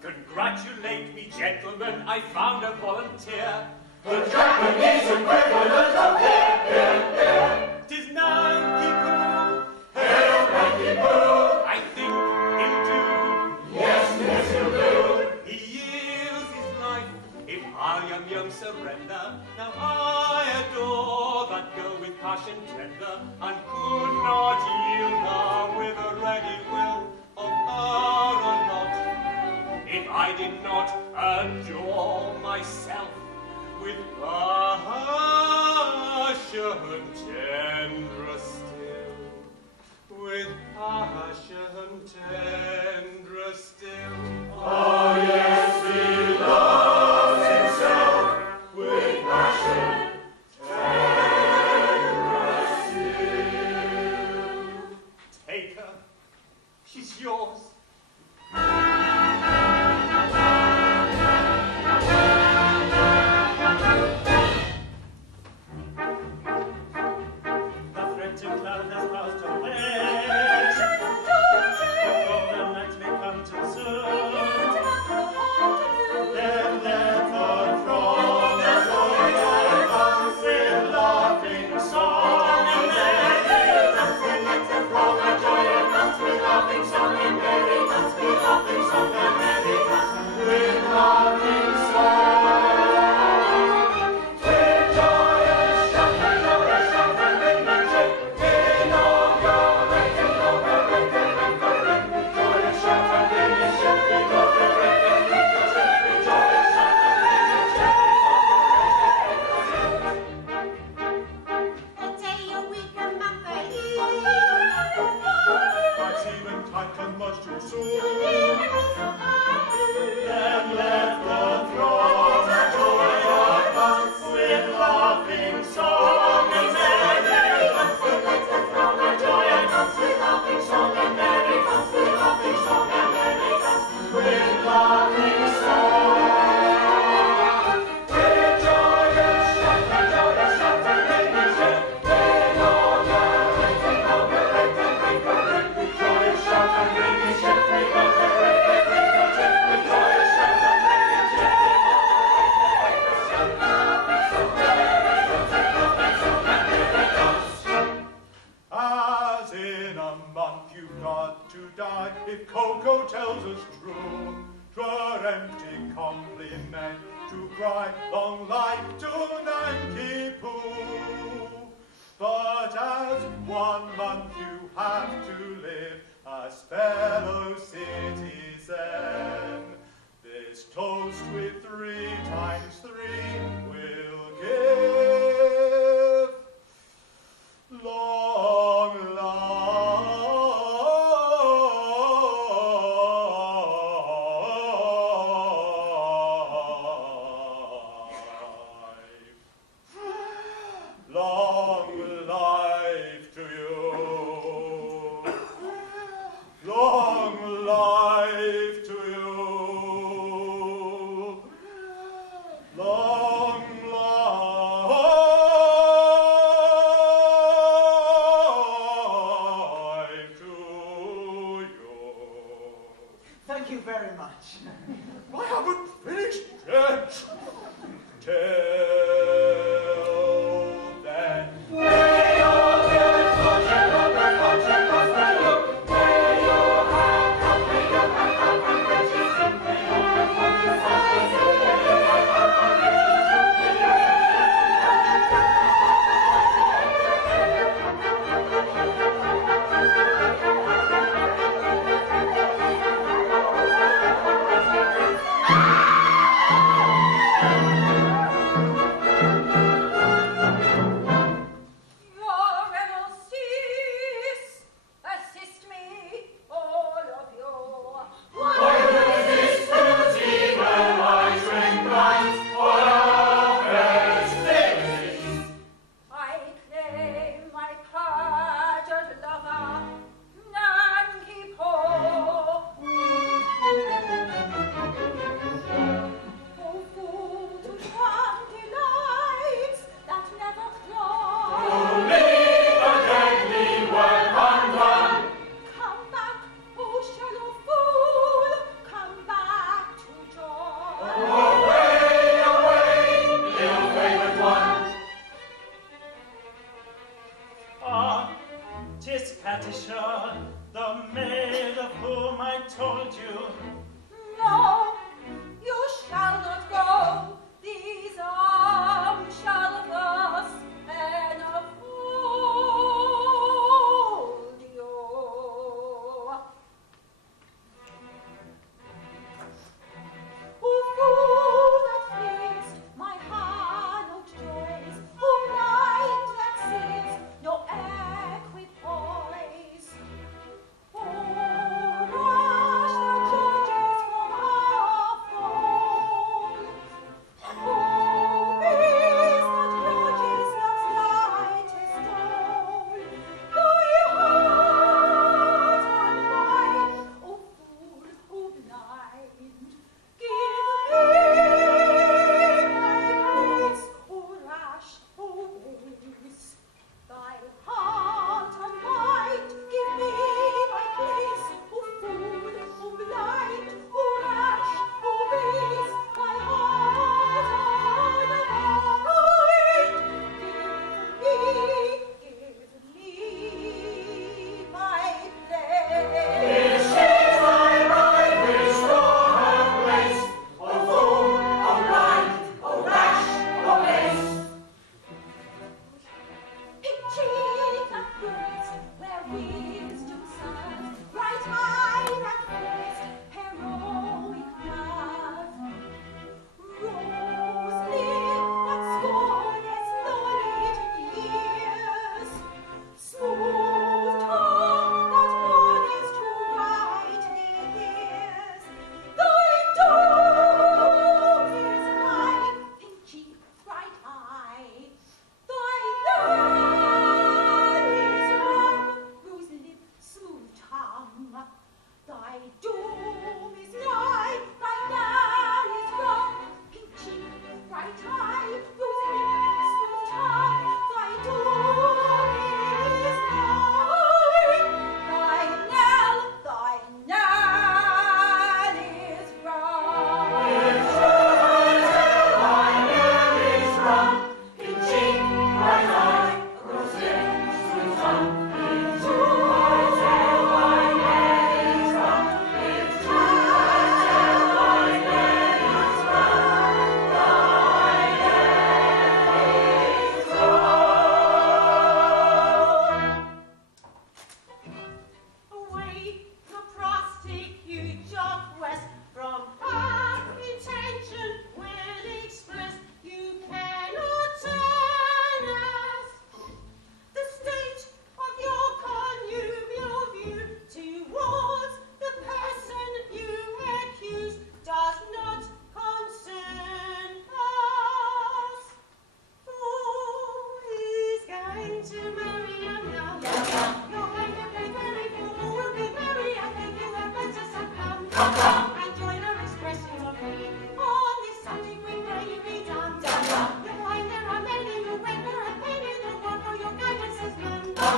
Congratulate me, gentlemen, I found a volunteer. The Japanese equivalent of here. 'Tis Nanki-Poo. Hail, Nanki-Poo. I think he'll do. Yes, he'll do. He yields his life if young surrender. Now I adore that girl with passion tender, and could not yield her with a ready will of her or not, if I did not adore myself with passion tender still, with passion tender still. Oh yes, he loves himself with passion tender still. Take her, she's yours.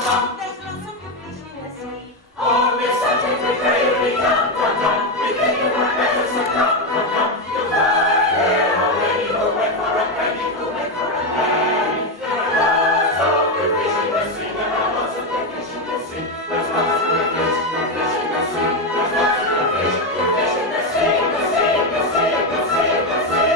There's lots of good fish in the sea. On this subject we gravely come. We think it were better, so come. You'll find here a lady who'll wait for a penny, who'll wait for a penny. There are lots of good fish in the sea. There are lots of good fish in the sea. There's lots of good fish in the sea. There's lots of good fish in the sea, the sea, the sea, the sea, the sea.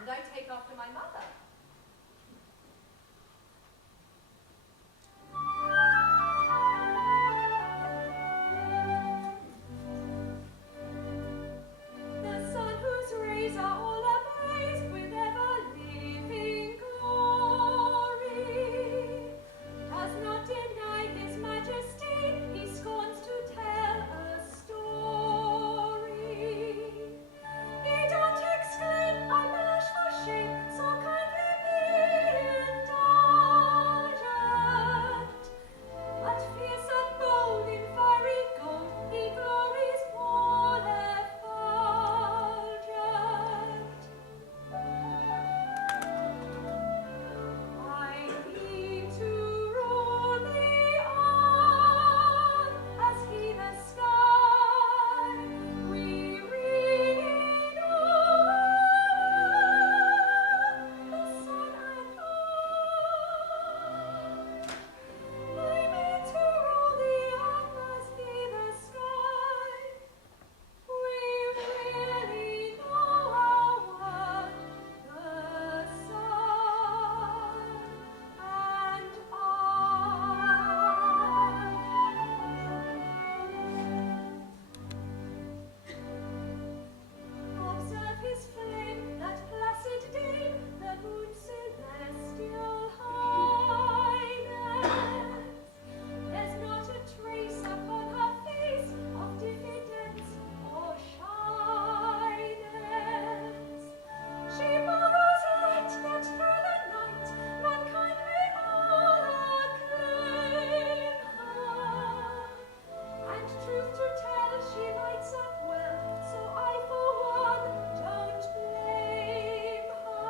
And I take after my mother. The sun whose rays are all ablaze with ever-living glory does not deny his majesty, he scorns to tell a story. He don't exclaim, I blush for shame, so kindly be indulgent. But fierce and bold in fiery gold, he glories more effulgent. I mean to rule thee on, as he the sky. We really know the sun and I mean to rule thee on, as he the sky. We really know our one, the sun and I. Observe his flame, that placid dame, the moon's celestial highness. There's not a trace upon her face of diffidence or shyness. She borrows light that through the night mankind may all acclaim her. And truth to tell, she lights up well, so I for one don't blame her.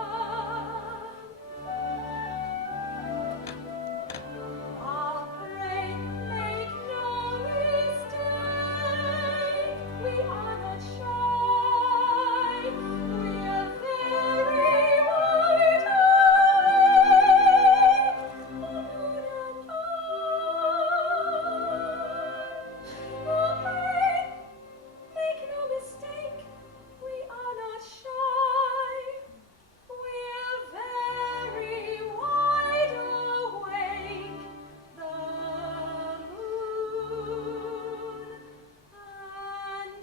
Ah, pray make no mistake, we are not shy. We are very wide awake, the moon and I. Oh, pray make no mistake, we are not shy. We're very wide awake, the moon and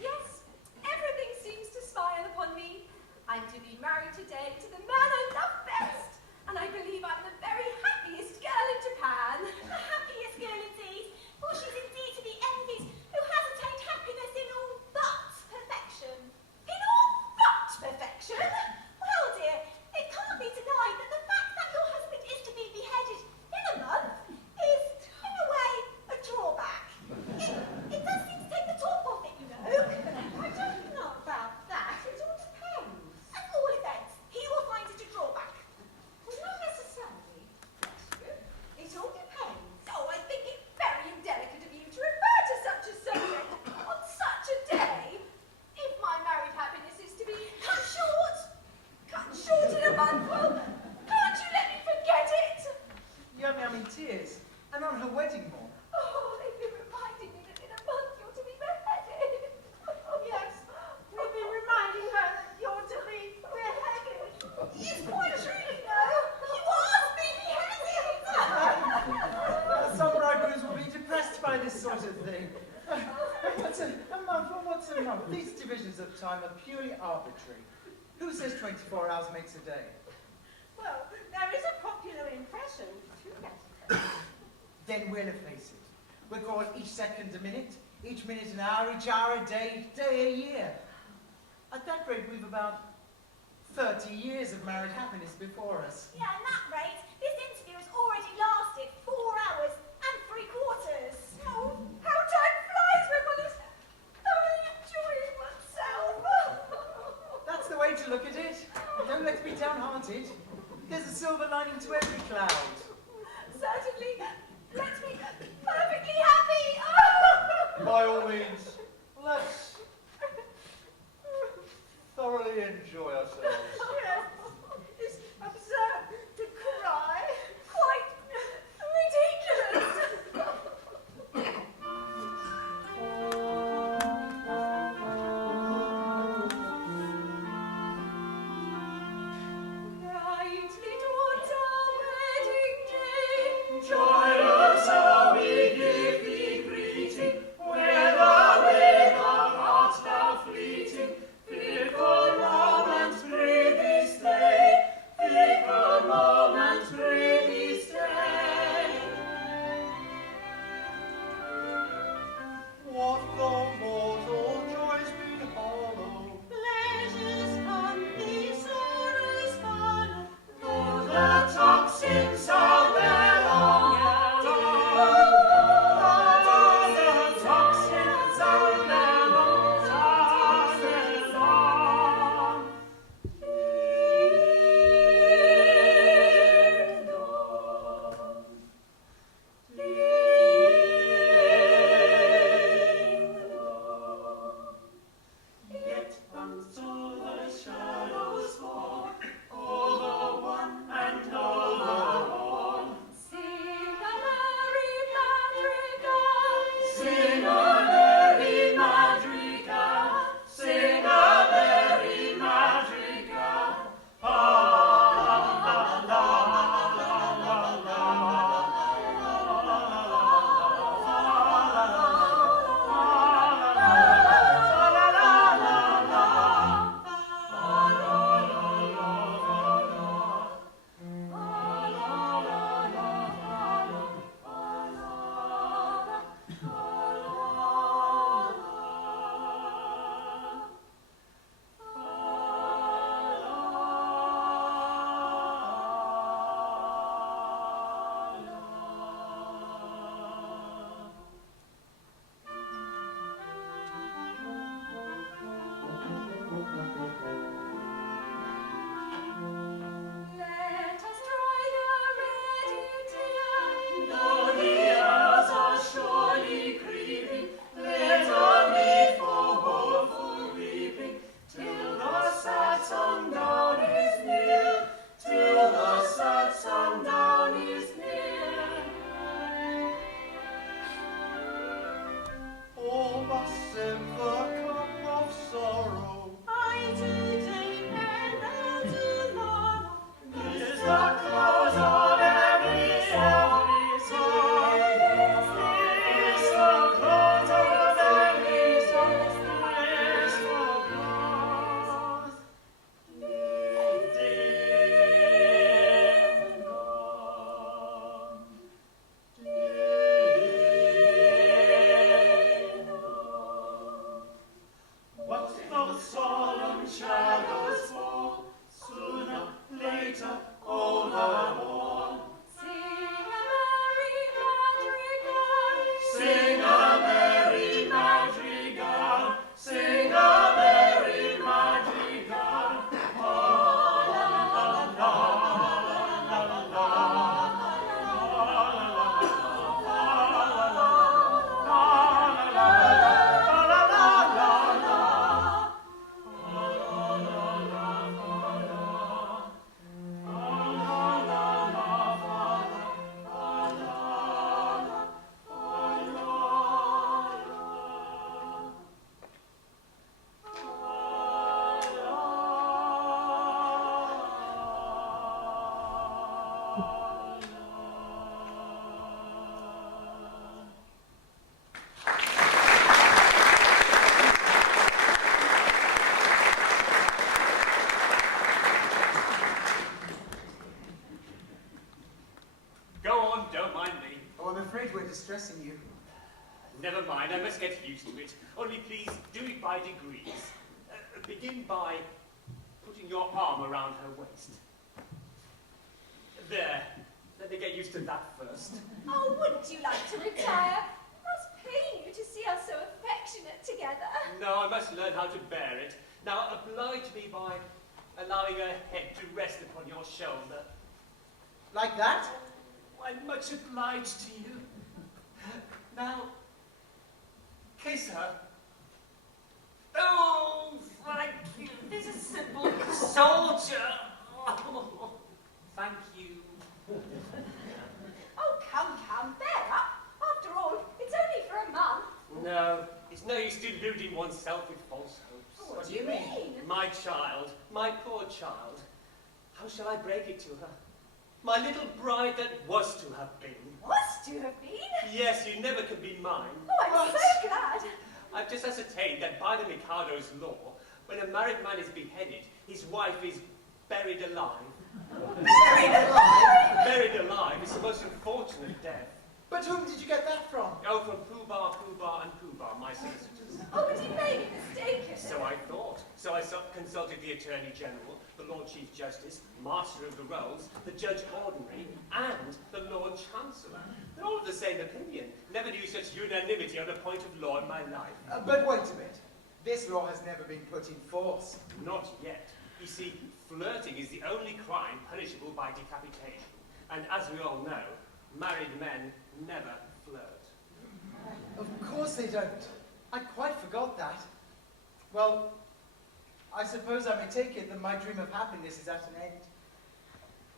Yes, everything seems to smile upon me. I'm to be married today to the man I love best, and I believe I'm the very happiest girl in Japan. The happiest girl indeed, for she's indeed to be envied, who has attained happiness in all but perfection. In all but perfection. Well, dear, it can't be denied that the fact that your husband is to be beheaded in a month is, in a way, a drawback. It does seem to take the top off it, you know. I don't know about that. It all depends. At all events, he will find it a drawback. Well, not necessarily. It all depends. Oh, I think it very indelicate of you to refer to such a subject on such a day. If my married happiness is to be cut short in a month, well, can't you let me forget it? Yummy, I'm in tears. And on her wedding morn. Oh, they've been reminding me that in a month you're to be beheaded. Yes, we've been reminding her that you're to be beheaded. It's quite true, you know. You are to be beheaded. Some bridegrooms will be depressed by this sort of thing. What's a month? Well, what's a month? These divisions of time are purely arbitrary. Who says 24 hours makes a day? Well, there is a popular impression. Then we'll face it. We'll call each second a minute, each minute an hour, each hour a day, day a year. At that rate, we've about 30 years of married happiness before us. Yeah, at that rate, this interview has already lasted 4 hours and 3/4. Oh, how time flies when one is thoroughly enjoying oneself. That's the way to look at it. Don't let's be downhearted. There's a silver lining to every cloud. Certainly, let's be perfectly happy. By all means, let's thoroughly thoroughly enjoy ourselves. Yes, it's absurd to cry. Quite ridiculous. Brightly dawns our wedding day. Joyous are we give thee greeting, whether with our hearts thou fleeting. Fickle moments prithee stay, fickle moments prithee stay. What though mortal joys be hollow? Pleasures come, these sorrows follow. Though the toxins are there long though the toxins are there long. Yet until the shadows fall over one and over all, Sing a merry madrigal. sing a merry madrigal, sing a merry madrigal. Ah, la, la, la, la, la, la, Let us dry the ready tear. though the earth are surely creeping, let only for woeful weeping, till the sad sundown is near, till the sad sundown is near. All must sip the cup of sorrow. I today and thou tomorrow. This is the close of every song. This is the close of every song. This is the close. Ding dong. Ding dong. What though solemn shadows fall, sooner, later, overall. Sing a merry madrigal. Sing a merry madrigal, sing a merry madrigal. Ah, la, la, la, la, la, la, Go on, don't mind me. Oh, I'm afraid we're distressing you. Never mind, I must get used to it. Only please, do it by degrees. Begin by putting your arm around her waist. There. Let me get used to that first. Oh, wouldn't you like to retire? It must pain you to see us so affectionate together. No, I must learn how to bear it. Now, oblige me by allowing her head to rest upon your shoulder. Like that? I'm much obliged to you. Now, kiss her. Oh, thank you. There's a invincible soldier. Thank you. Oh, come, bear up. After all, it's only for a month. No, it's no use deluding oneself with false hopes. What do you mean? My child, my poor child. How shall I break it to her? My little bride that was to have been. Was to have been? Yes, you never can be mine. Oh, I'm so glad. I've just ascertained that by the Mikado's law, when a married man is beheaded, his wife is buried alive. Buried alive? Buried alive is the most unfortunate death. But whom did you get that from? Oh, from Pooh Bar, and Pooh Bar, my solicitors. Oh, but he may be mistaken. So I thought. So I consulted the Attorney General, the Lord Chief Justice, Master of the Rolls, the Judge Ordinary, and the Lord Chancellor. They're all of the same opinion. Never knew such unanimity on a point of law in my life. But wait a bit. This law has never been put in force. Not yet. You see, flirting is the only crime punishable by decapitation. And as we all know, married men never flirt. Of course they don't. I quite forgot that. Well, I suppose I may take it that my dream of happiness is at an end.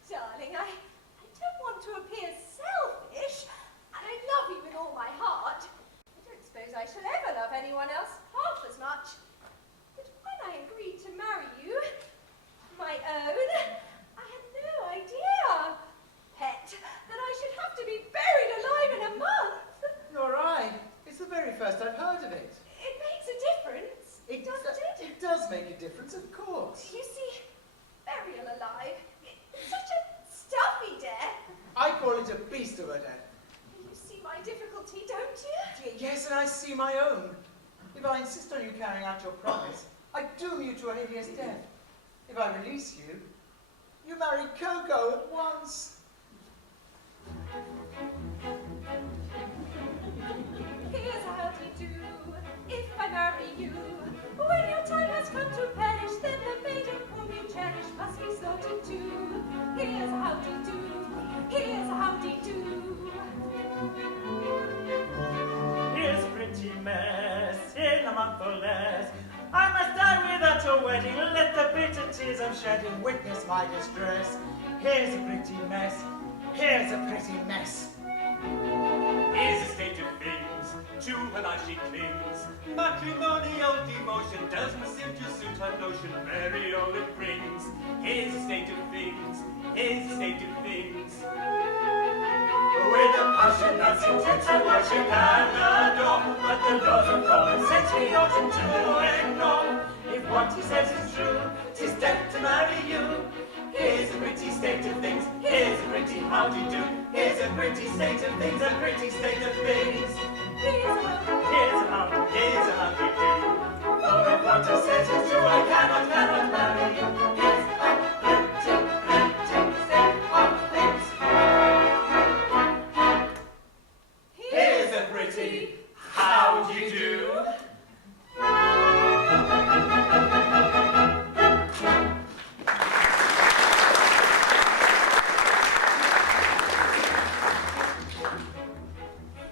Darling, I don't want to appear selfish, and I love you with all my heart. I don't suppose I shall ever love anyone else half as much. But when I agreed to marry you, my own, I had no idea, pet, that I should have to be buried alive in a month. Nor I. It's the very first I've heard of it. It makes a difference, doesn't it? It does make a difference, of course. You see, burial alive, it's such a stuffy death. I call it a beast of a death. You see my difficulty, don't you? Yes, and I see my own. If I insist on you carrying out your promise, I doom you to a hideous death. If I release you, you marry Coco at once. Here's how to do, if I marry you. When your time has come to perish, then the maiden whom you cherish must be slaughtered too. Here's how to do, here's how to do. Here's a pretty mess, in a month or less. I must die without a wedding, let the bitter tears I'm shedding witness my distress. Here's a pretty mess, here's a pretty mess. Here's a state of things, to her life she clings. Matrimonial demotion doesn't seem to suit her notion, burial it brings. Here's a state of things, here's a state of things. With a passion that's intense I worship and adore, but the laws of common sense we oughtn't to ignore. If what he says is true, 'tis death to marry you. Here's a pretty state of things, here's a pretty howdy-do. Here's a pretty state of things, a pretty state of things. Here's a how, Here's a howdy-do. for if what he says is true, I cannot marry you. Here's a pretty state of things. Here's a pretty how-do-you-do.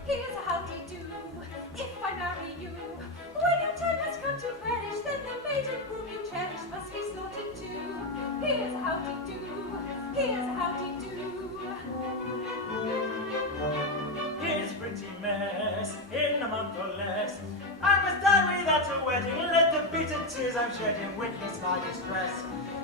Here's how to do, if I marry you. When your time has come to perish, then the maiden whom you cherish must be slaughtered too. Here's how to do, here's how to do. Here's a pretty mess, in a month or less. I must die without a wedding, let the bitter tears I'm shedding witness my distress.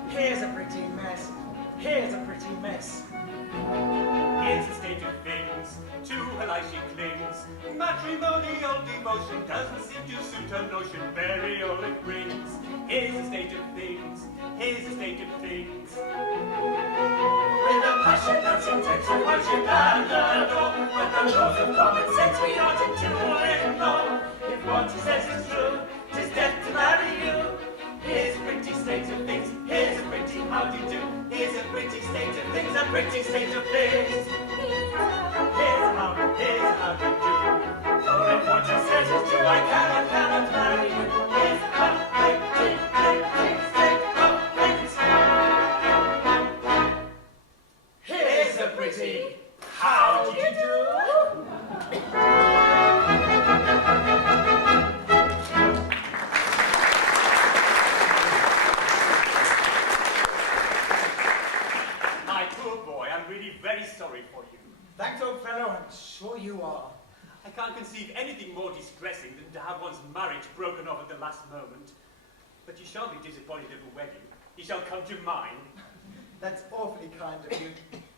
Here's a pretty mess, here's a pretty mess. Here's a state of things, to her life she clings. Matrimonial devotion doesn't seem to suit her notion, burial it brings. Here's a state of things, here's a state of things. With a passion that's intense I worship and adore, but the laws of common sense we oughtn't to ignore. If what he says is true, 'tis death to marry you. Here's a pretty state of things, here's a pretty howdy-do. Here's a pretty state of things, a pretty state of things. Here's a how to do. For if what he says is true, I cannot marry you. Here's a pretty state of things. Here's a pretty how-do-you-do. conceive anything more distressing than to have one's marriage broken off at the last moment. But you shan't be disappointed of a wedding. You shall come to mine. That's awfully kind of you,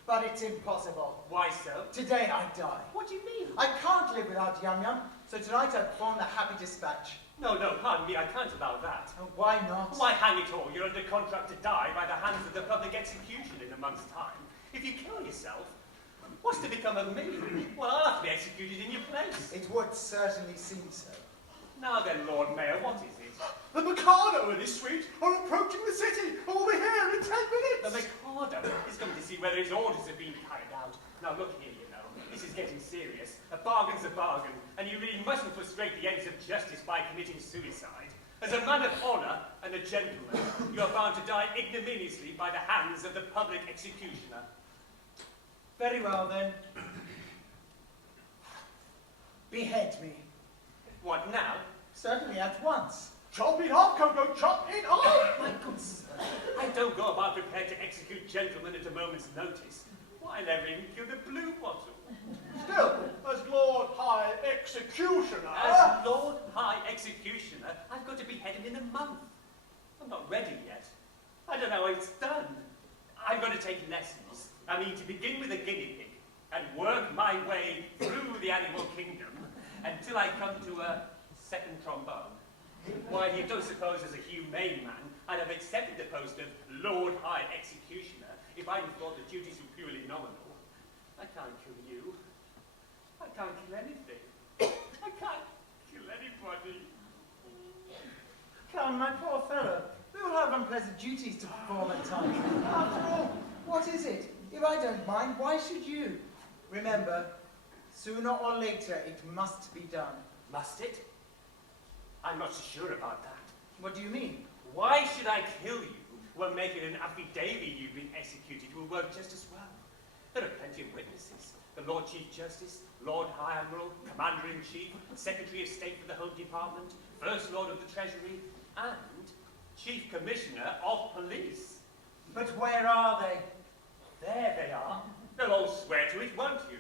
but it's impossible. Why so? Today I die. What do you mean? I can't live without Yum Yum, so tonight I perform the happy dispatch. No, pardon me, I can't allow that. Oh, why not? Why, hang it all, you're under contract to die by the hands of the public execution in a month's time. If you kill yourself, what's to become of me? Well, I'll have to be executed in your place. It would certainly seem so. Now then, Lord Mayor, what is it? The Mikado and his suite are approaching the city and will be here in 10 minutes. The Mikado is coming to see whether his orders have been carried out. Now look here, you know, this is getting serious. A bargain's a bargain, and you really mustn't frustrate the ends of justice by committing suicide. As a man of honour and a gentleman, you are bound to die ignominiously by the hands of the public executioner. Very well, then. Behead me. What now? Certainly at once. Chop it off, Coco, chop it off! My good sir, I don't go about prepared to execute gentlemen at a moment's notice. Why, I never even killed a blue bottle. Still, as Lord High Executioner... As Lord High Executioner, I've got to behead him in a month. I'm not ready yet. I don't know how it's done. I'm going to take lessons. I mean, to begin with a guinea pig and work my way through the animal kingdom until I come to a second trombone. Why, you don't suppose as a humane man I'd have accepted the post of Lord High Executioner if I hadn't thought the duties were purely nominal. I can't kill you. I can't kill anything. I can't kill anybody. Come, my poor fellow. We will have unpleasant duties to perform at times. After all, what is it? If I don't mind, why should you? Remember, sooner or later it must be done. Must it? I'm not so sure about that. What do you mean? Why should I kill you when making an affidavit you've been executed will work just as well? There are plenty of witnesses. The Lord Chief Justice, Lord High Admiral, Commander-in-Chief, Secretary of State for the Home Department, First Lord of the Treasury, and Chief Commissioner of Police. But where are they? There they are. They'll all swear to it, won't you?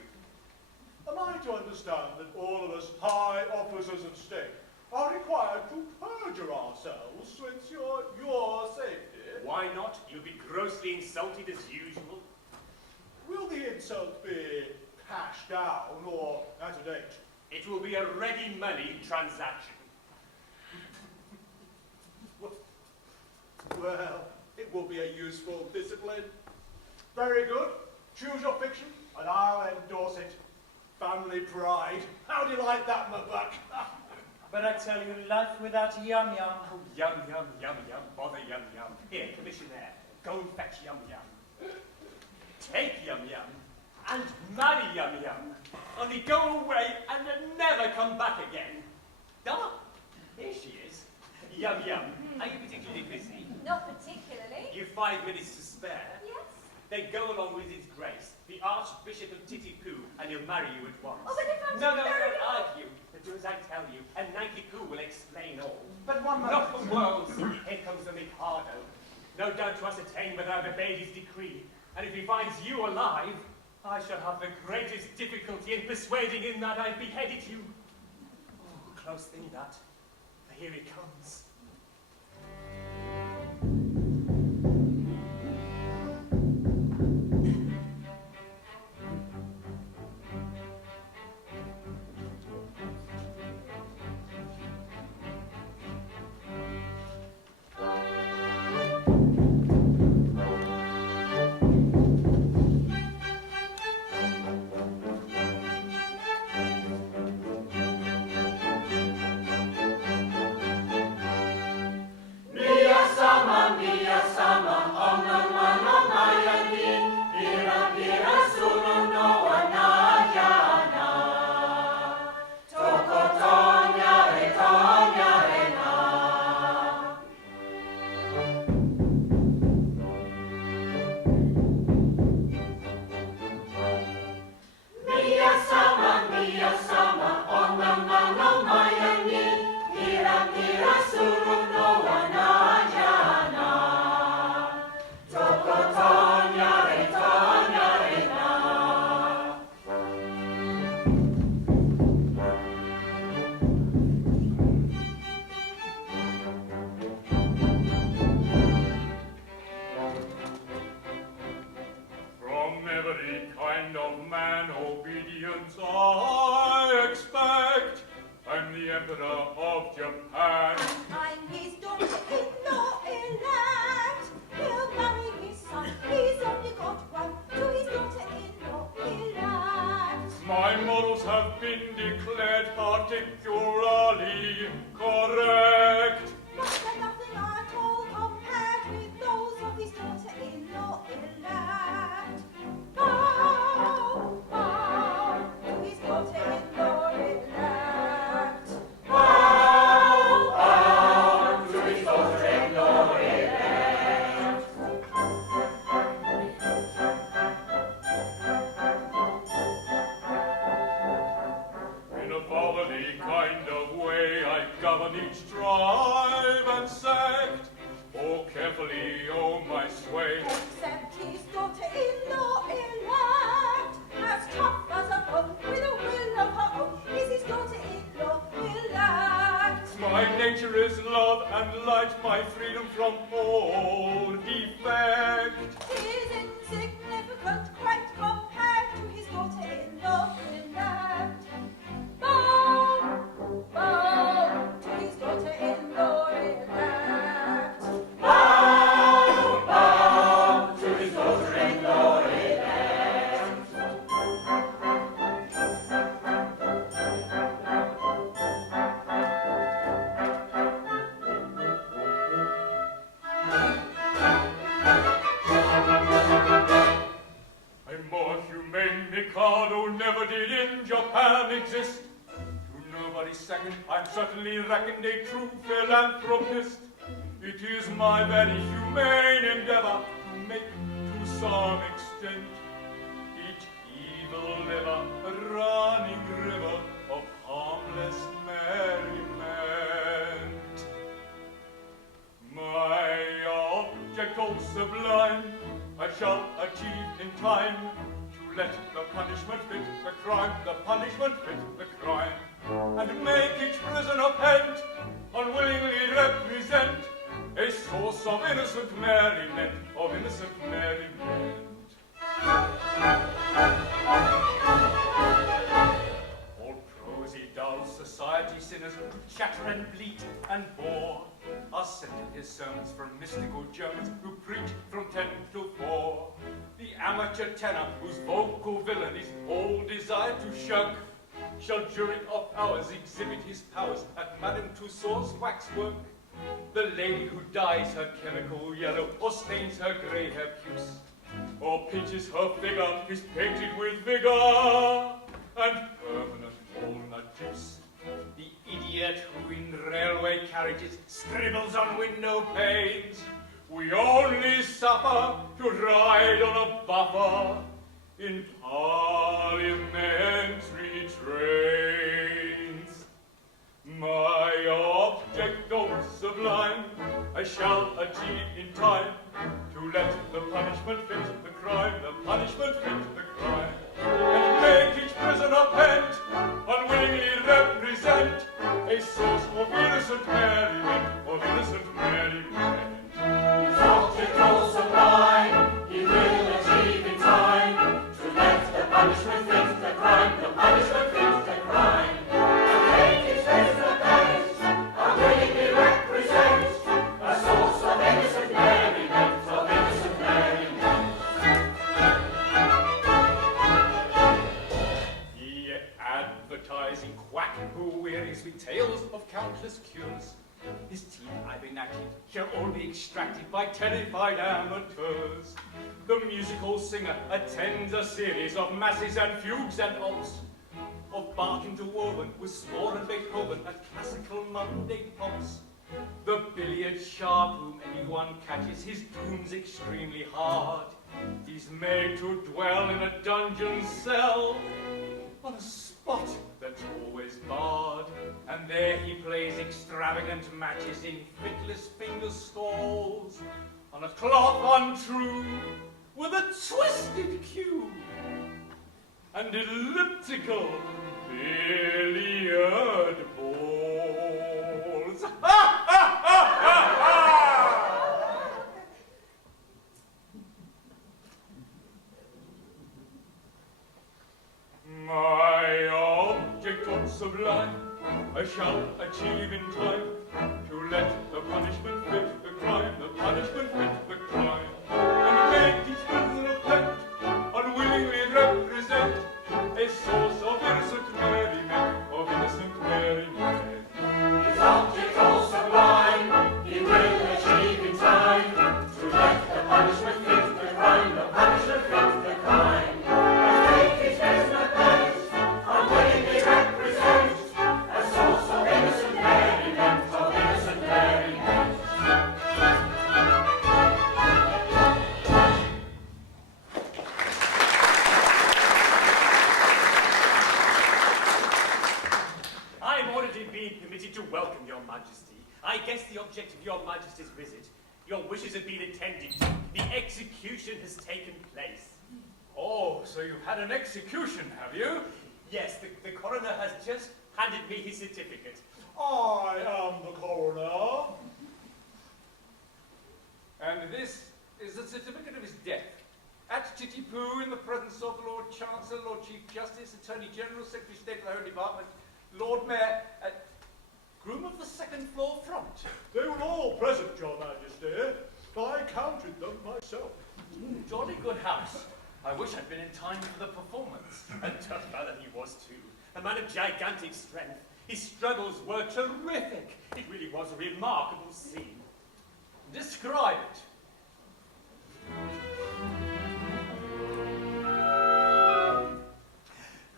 Am I to understand that all of us high officers of state are required to perjure ourselves to ensure your safety? Why not? You'll be grossly insulted as usual. Will the insult be cash down or at a date? It will be a ready money transaction. Well, it will be a useful discipline. Very good. Choose your fiction, and I'll endorse it. Family pride. How do you like that, my buck? But I tell you, life without Yum Yum. Oh, yum, yum, yum, yum. Bother Yum Yum. Here, Commissioner, go and fetch Yum Yum. Take Yum Yum and marry Yum Yum. Only go away and then never come back again. Ah, here she is. Yum Yum, are you particularly busy? Not particularly. You've 5 minutes to spare. Yes. Then go along with His Grace, the Archbishop of Titipu, and he'll marry you at once. Oh, but if I'm No, very don't argue. But do as I tell you, and Nankiku will explain all. But one moment. Not for worlds, here comes the Mikado. No doubt to ascertain whether I've obeyed his decree. And if he finds you alive, I shall have the greatest difficulty in persuading him that I beheaded you. Oh, close thing that. For here he comes. laws have been declared particularly correct. But they're nothing at all compared with those of his daughter-in-law elect. Bow, bow to his daughter-in-law elect. Bow, bow to his daughter-in-law elect. In a fatherly kind of way I govern each tribe and sect. Oh, carefully, oh, my sway. Except his daughter-in-law elect. As tough as a bone, with a will of her own, is his daughter-in-law elect. My nature is love and light, my freedom from all defect. He is insignificant, quite compared to his daughter-in-law elect. Bow, bow to his daughter-in-law elect. Bow, bow to his daughter-in-law elect. A more humane Mikado never did in Japan exist. To nobody's second, I'm certainly reckoned a true philanthropist. It is my very humane endeavor to make, to some extent, each evil liver a running river of harmless merriment. My object all sublime I shall achieve in time, to let the punishment fit the crime, the punishment fit the crime, and make each prisoner pent, unwillingly represent a source of innocent merriment, of innocent merriment. All prosy, dull society sinners who chatter and bleat and bore are sent to his sermons from mystical Germans who preach from 10 to 4. The amateur tenor whose vocal villainies all desire to shirk shall during off hours exhibit his powers at Madame Tussauds waxwork. The lady who dyes her chemical yellow or stains her grey hair puce or pinches her figure is painted with vigor and permanent walnut juice. The idiot who in railway carriages scribbles on window panes. We only suffer to ride on a buffer in parliamentary trains. My object, though sublime, I shall achieve in time, to let the punishment fit the crime, the punishment fit the crime, and make each prisoner pent, unwillingly represent a source of innocent merriment, of innocent merriment. His object all sublime, he will achieve in time, to let the punishment fit the crime, the punishment fit the crime, and make each prisoner pent, unwillingly represent a source of innocent merriment, of innocent merriment. The advertising quack who wearies with tales of countless cures, his teeth I've enacted shall all be extracted by terrified amateurs. The musical singer attends a series of masses and fugues and ops, of Bach interwoven with Spohr and Beethoven at classical Monday pops. The billiard sharp whom anyone catches, his doom's extremely hard. He's made to dwell in a dungeon cell, on a spot that's always barred, and there he plays extravagant matches in fitless finger stalls, on a cloth untrue, with a twisted cue, and elliptical billiard balls. Ha ha ha ha ha! My object all sublime, I shall achieve in time, to let the punishment fit the crime, the punishment fit the crime, and make each prisoner pent, unwillingly represent a source of innocent your Majesty's visit. Your wishes have been attended. The execution has taken place. Oh, so you've had an execution, have you? Yes, the coroner has just handed me his certificate. I am the coroner. And this is the certificate of his death. At Titipu, in the presence of the Lord Chancellor, Lord Chief Justice, Attorney General, Secretary of State of the Home Department, Lord Mayor, groom of the second floor front. They were all present, Your Majesty. I counted them myself. Jolly good house. I wish I'd been in time for the performance. A tough fellow he was too. A man of gigantic strength. His struggles were terrific. It really was a remarkable scene. Describe it.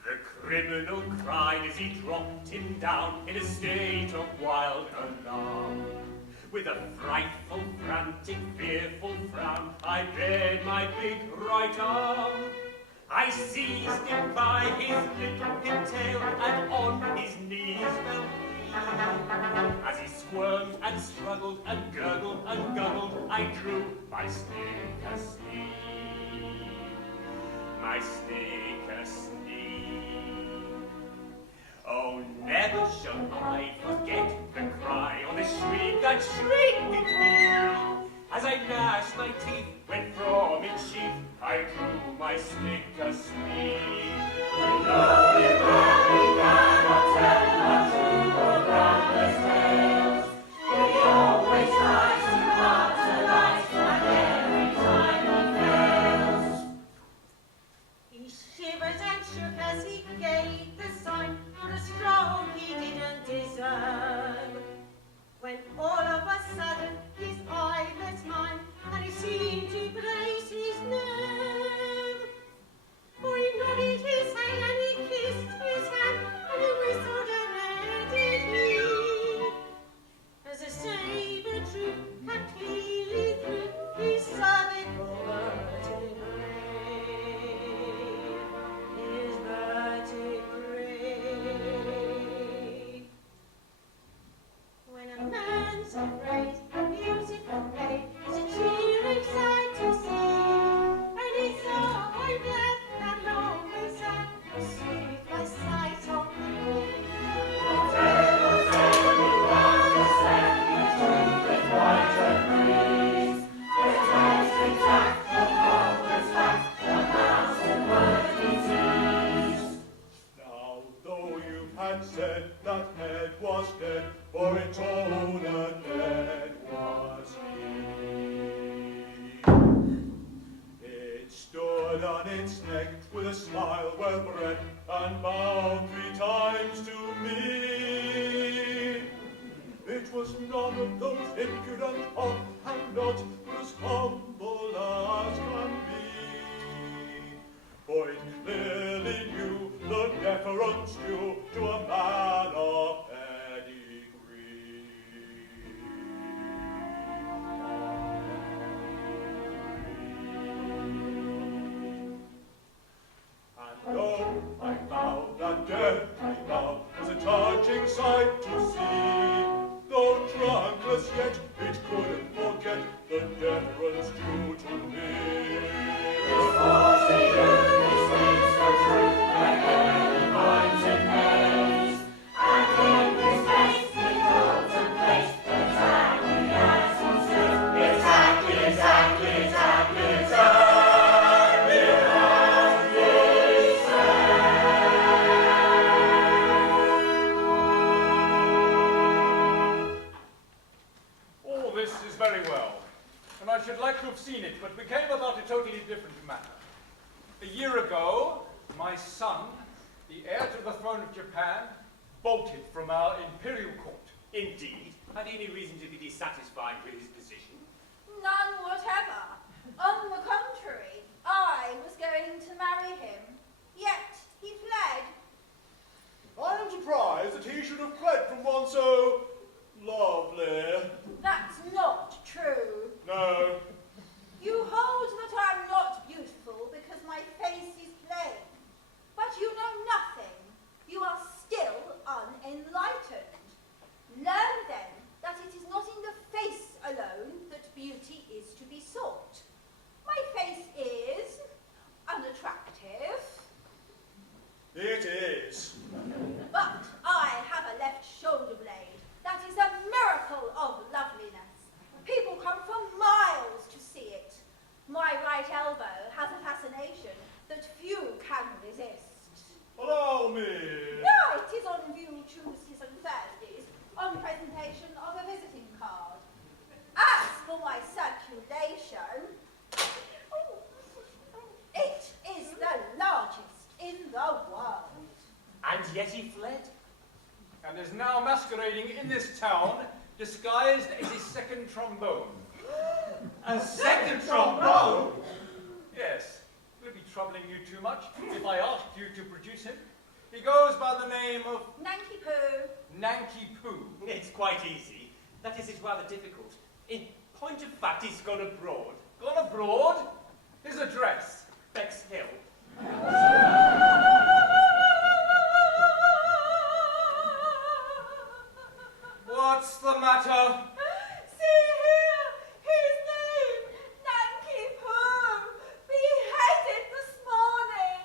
The criminal cried as he dropped him down in a state of wild alarm. With a frightful, frantic, fearful frown, I bared my big right arm. I seized him by his little pigtail and on his knees fell he. As he squirmed and struggled and gurgled and guggled, I drew my stick asleep. My stick asleep. Oh, never shall I forget the cry or the shriek that shrieked in me. As I gnashed my teeth, when from its sheath I drew my stick asleep. We know you we cannot tell what true or groundless tales. We always try to come to light, and every time he fails. He shivered and shook as he gave the sign for a stroke he didn't deserve. When all of a sudden his eye met mine, and he seemed to brace his nerve. For he nodded his head and he kissed his hand, and he whistled and added he. As a sabre drew and clearly through his cervical vertebrae. His vertebrae. When a man's afraid, music played is a cheering sight to see. And it's all I'm glad that lonely sad was soothed by sight of thee. Whatever anyone has said, the truth is quite agrees. The text intact, the faultless fact, amounts to word disease. Now, though you had said that head was dead, for its owner dead was he. It stood on its neck with a smile well bred, and bowed 3 times to me. It was none of those impudent off, and not as humble as can be. For it clearly knew the deference due to a man of pedigree. And though I found that death came out was a touching sight to see, though trunkless yet it couldn't forget the deference due to me. This forty years speaks the truth whenever he finds it pays. And in his face he contemplates exactly as he says. Exactly as he says. All this is very well, and I should like to have seen it, but we came about a totally different matter. A year ago, my son, the heir to the throne of Japan, bolted from our imperial court. Indeed. Had he any reason to be dissatisfied with his position? None whatever. On the contrary, I was going to marry him, yet he fled. I am surprised that he should have fled from one so lovely. That's not true. No, You hold that I'm not beautiful because my face is plain. But you know nothing. You are still unenlightened. Learn then that it is not in the face right elbow has a fascination that few can resist. Allow me. Night is on view Tuesdays and Thursdays on presentation of a visiting card. As for my circulation, it is the largest in the world. And yet he fled. And is now masquerading in this town, disguised as his second trombone. A second trombone? Yes. Will it be troubling you too much if I asked you to produce him? He goes by the name of Nanky Poo. Nanky Poo. It's quite easy. That is, it's rather difficult. In point of fact, he's gone abroad. Gone abroad? His address? Bexhill. What's the matter? See here, his name, Nanky Poo, beheaded this morning.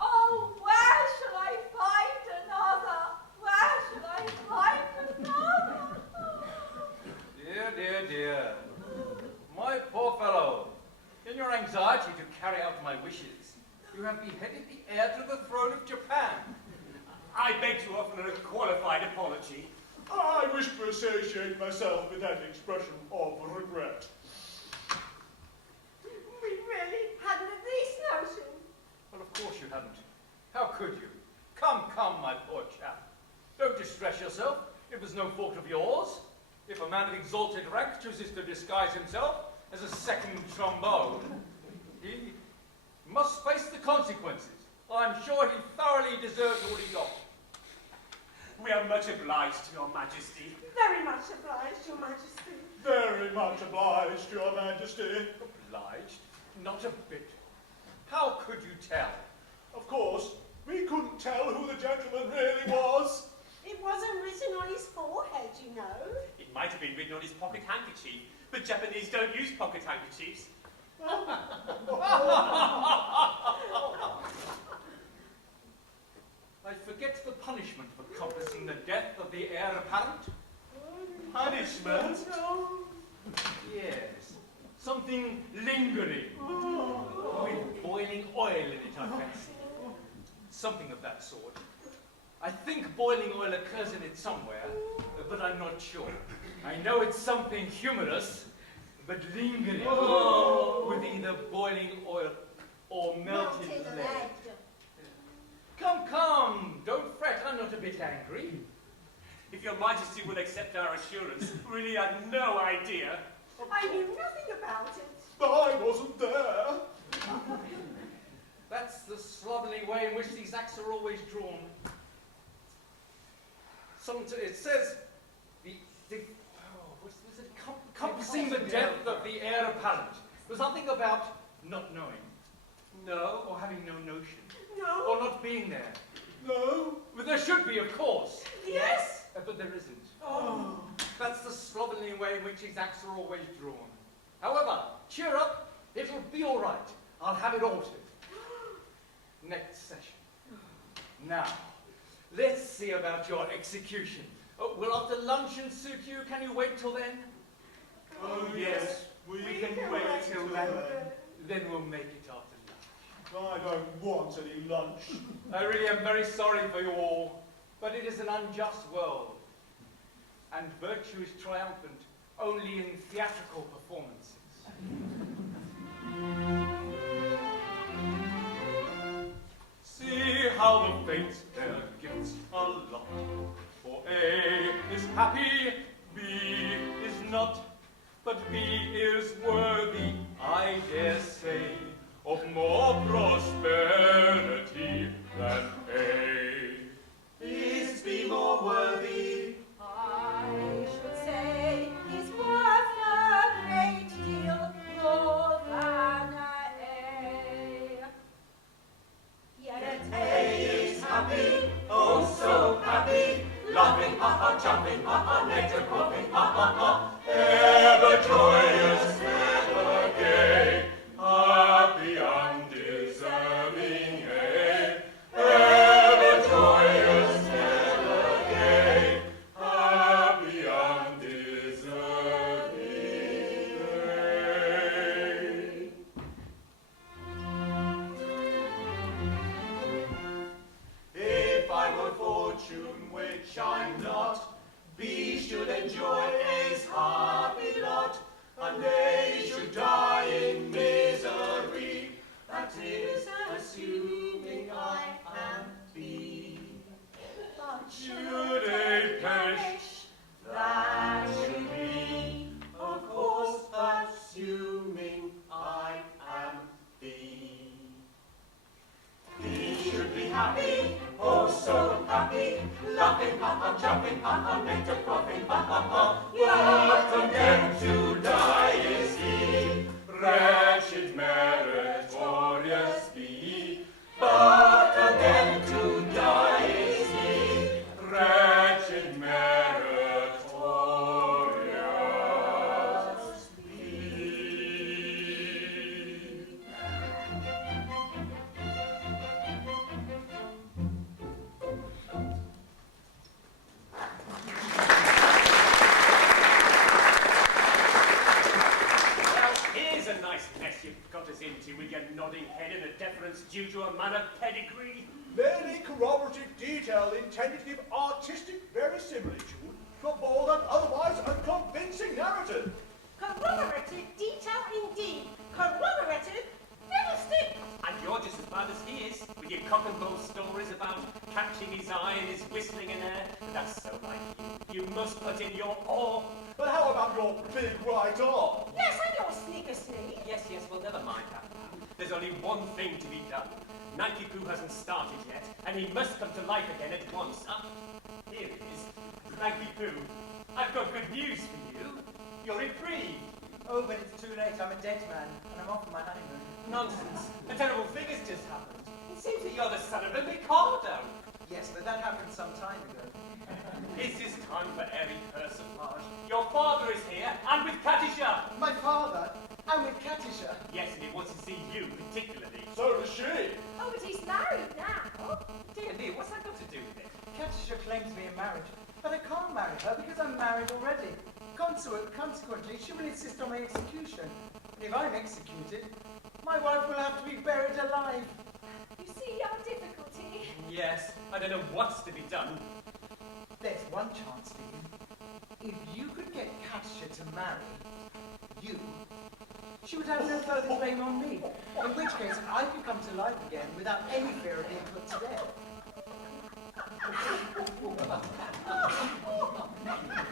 Oh, where shall I find another? Where shall I find another? Dear, dear, dear. My poor fellow. In your anxiety to carry out my wishes, you have beheaded the heir to the throne of Japan. I beg to offer a qualified apology. I wish to associate myself with that expression of regret. We really hadn't the least notion. Well, of course you hadn't. How could you? Come, come, my poor chap. Don't distress yourself. It was no fault of yours. If a man of exalted rank chooses to disguise himself as a second trombone, he must face the consequences. I'm sure he thoroughly deserves what he got. We are much obliged to your majesty. Very much obliged, Your Majesty. Very much obliged, Your Majesty. Obliged? Not a bit. How could you tell? Of course, we couldn't tell who the gentleman really was. It wasn't written on his forehead, you know. It might have been written on his pocket handkerchief, but Japanese don't use pocket handkerchiefs. I forget the punishment for compassing the death of the heir apparent. Punishment? Yes, something lingering, with boiling oil in it, I fancy. Something of that sort. I think boiling oil occurs in it somewhere, but I'm not sure. I know it's something humorous, but lingering, with either boiling oil or melted lead. Come, come, don't fret, I'm not a bit angry. If your majesty will accept our assurance, really I had no idea. I knew nothing about it. But I wasn't there. That's the slovenly way in which these acts are always drawn. It says, compassing the death of the heir apparent. There's nothing about not knowing. No. Or having no notion. No. Or not being there. No. But there should be, of course. Yes. But there isn't. Oh. That's the slovenly way in which his acts are always drawn. However, cheer up. It'll be all right. I'll have it altered. Next session. Now, let's see about your execution. Oh, will after luncheon suit you? Can you wait till then? Oh, yes. We can wait till then. Then we'll make it after lunch. I don't want any lunch. I really am very sorry for you all, but it is an unjust world, and virtue is triumphant only in theatrical performances. See how the fates their gifts allot. For A is happy, B is not, but B is worthy, I dare say, of more prosperity than A. Is B more worthy? I should say he's worth a great sing, I am thee. He should be happy, oh so happy, laughing, ha ha, jumping, ha ha, make a quaffing, ha ha ha. What condemned to die is he, wretched meritorious be. But condemned to die is he, wretched meritorious be. Well, here's a nice mess you've got us into with your nodding head and a deference due to a man of pedigree. Merely corroborative detail intended to give artistic verisimilitude to a bold and otherwise unconvincing narrative. Corroborative detail indeed. Corroborative fiddlestick. And you're just as bad as he is, with your cock and bull stories about catching his eye and his whistling in air. That's so like you. You must put in your oar. But how about your big right arm? Yes, and your sneaker sneak. Yes, well, never mind that. There's only one thing to be done. Nike Poo hasn't started yet, and he must come to life again at once. Here it is. Nike Poo, I've got good news for you. You're reprieved. Oh, but it's too late. I'm a dead man, and I'm off for my honeymoon. Nonsense. A terrible thing has just happened. It seems that you're the son of a Mikado. Yes, but that happened some time ago. This is time for airy persiflage. Your father is here, and with Katisha. My father? And with Katisha? Yes, and he wants to see you particularly. So does she. Oh, but he's married now. Dear me, what's that got to do with it? Katisha claims me in marriage, but I can't marry her because I'm married already. Consequently, she will insist on my execution. And if I'm executed, my wife will have to be buried alive. You see our difficulty. Yes, I don't know what's to be done. There's one chance for you. If you could get Katisha to marry you, she would have no further claim on me. In which case, I could come to life again without any fear of being put to death.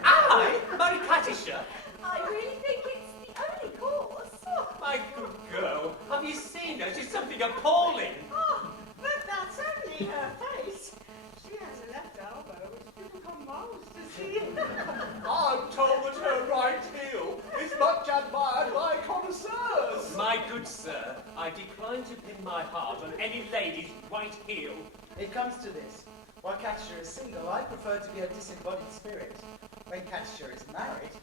I? Marry Katisha? I really think it's the only course. My good girl, have you seen her? She's something appalling. Oh, but that's only her face. She has a left elbow which people come miles to see. I'm told that her right heel is much admired by connoisseurs. My good sir, I decline to pin my heart on any lady's right heel. It comes to this. While Katisha is single, I prefer to be a disembodied spirit. When Katisha is married,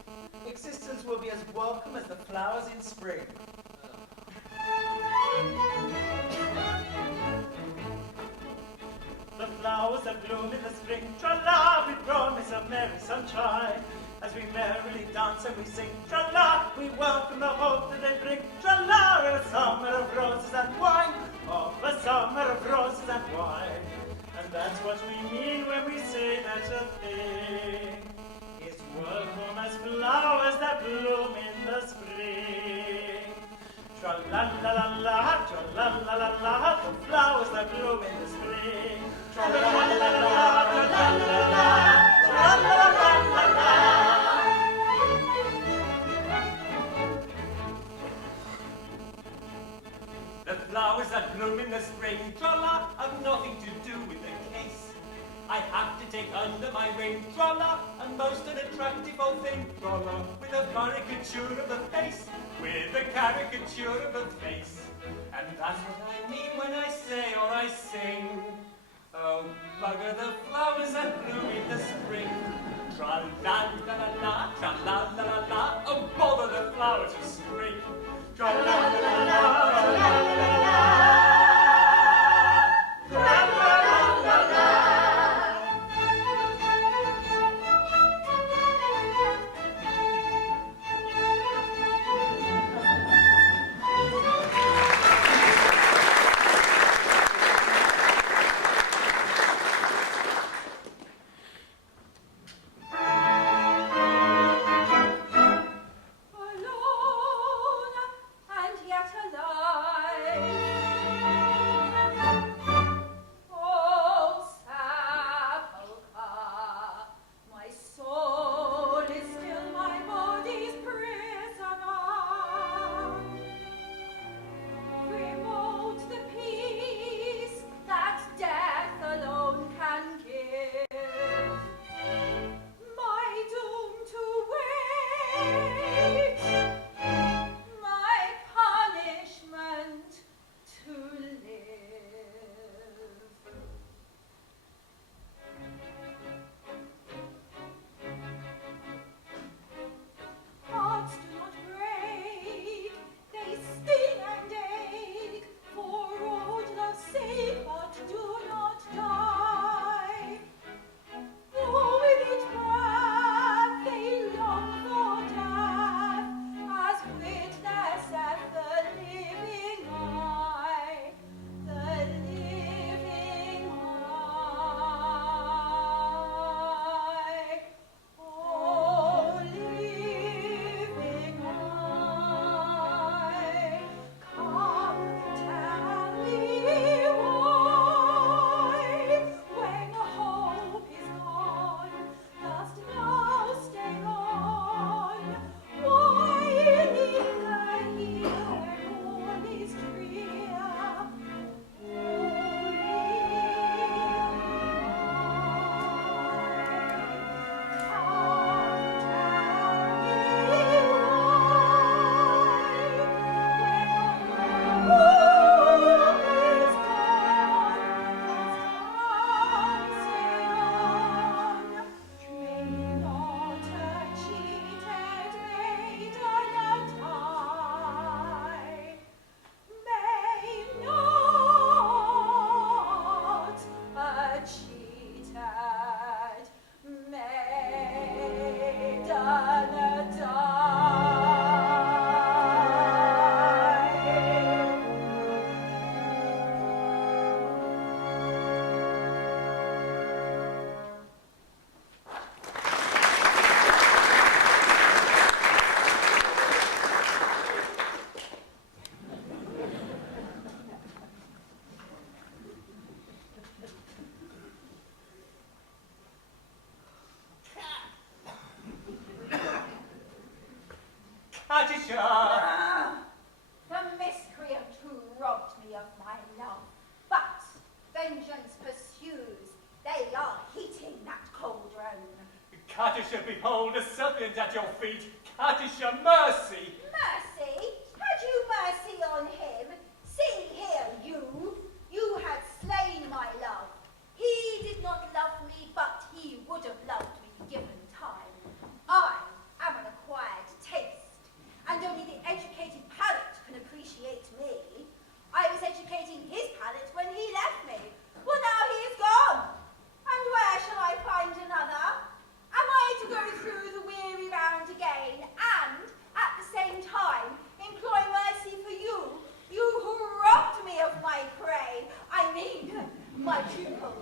existence will be as welcome as the flowers in spring. The flowers that bloom in the spring, tra-la, we promise a merry sunshine. As we merrily dance and we sing, tra-la, we welcome the hope that they bring. Tra-la, a summer of roses and wine, oh, a summer of roses and wine. And that's what we mean when we say that a thing is welcome as flowers that bloom in the spring. Tra-la-la-la-la, tra-la-la-la-la, the flowers that bloom in the spring. Tra-la-la-la-la, tra-la-la-la-la, tra-la-la-la-la. The flowers that bloom in the spring, tra-la, have nothing to do with the case. I have to take under my wing, tra-la, a most unattractive old thing, tra-la, with a caricature of a face, with a caricature of a face. And that's what I mean when I say or I sing. Oh, bugger the flowers that bloom in the spring. Tra-la-la-la-la, tra-la-la-la-la, oh, bother the flowers of spring. Tra-la-la-la-la, tra-la-la-la-la, tra-la-la-la-la. Alone Katisha! The miscreant who robbed me of my love. But vengeance pursues. They are heating that cauldron. Katisha, behold, a suppliant at your feet. Katisha, mercy! Mercy? Had you mercy on him? See here, you had slain my love. He did not love me, but he would have loved me given time. I am an acquired taste, and only the educated palate can appreciate me. I was educating his palate when he left me. Well, now he is gone. And where shall I find another? Am I to go through the weary round again, and, at the same time, employ mercy for you, you who robbed me of my prey, I mean, my pupil,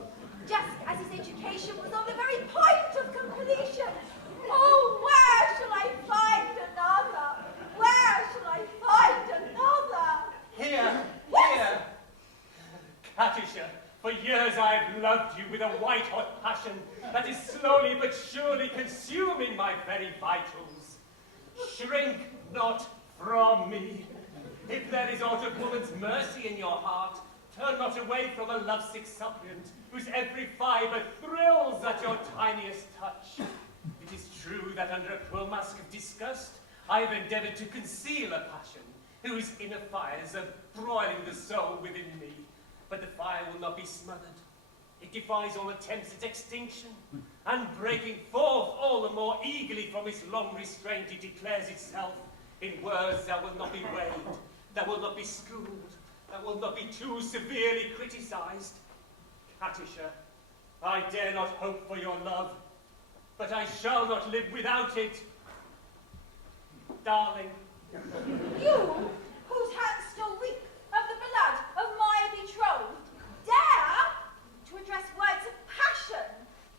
just as his education was on the very point of completion? Oh, where shall I find another? Where shall I find another? Here, Yes. here! Katisha, for years I have loved you with a white-hot passion that is slowly but surely consuming my very vitals. Shrink not from me. If there is aught of woman's mercy in your heart, turn not away from a lovesick suppliant whose every fibre thrills at your tiniest touch. It is true that under a cruel mask of disgust, I have endeavoured to conceal a passion whose inner fires are broiling the soul within me. But the fire will not be smothered. It defies all attempts at extinction, and breaking forth all the more eagerly from its long restraint, it declares itself in words that will not be weighed, that will not be schooled, that will not be too severely criticized. Katisha, I dare not hope for your love, but I shall not live without it. Darling. You, whose hands still reek of the blood of my betrothed, dare to address words of passion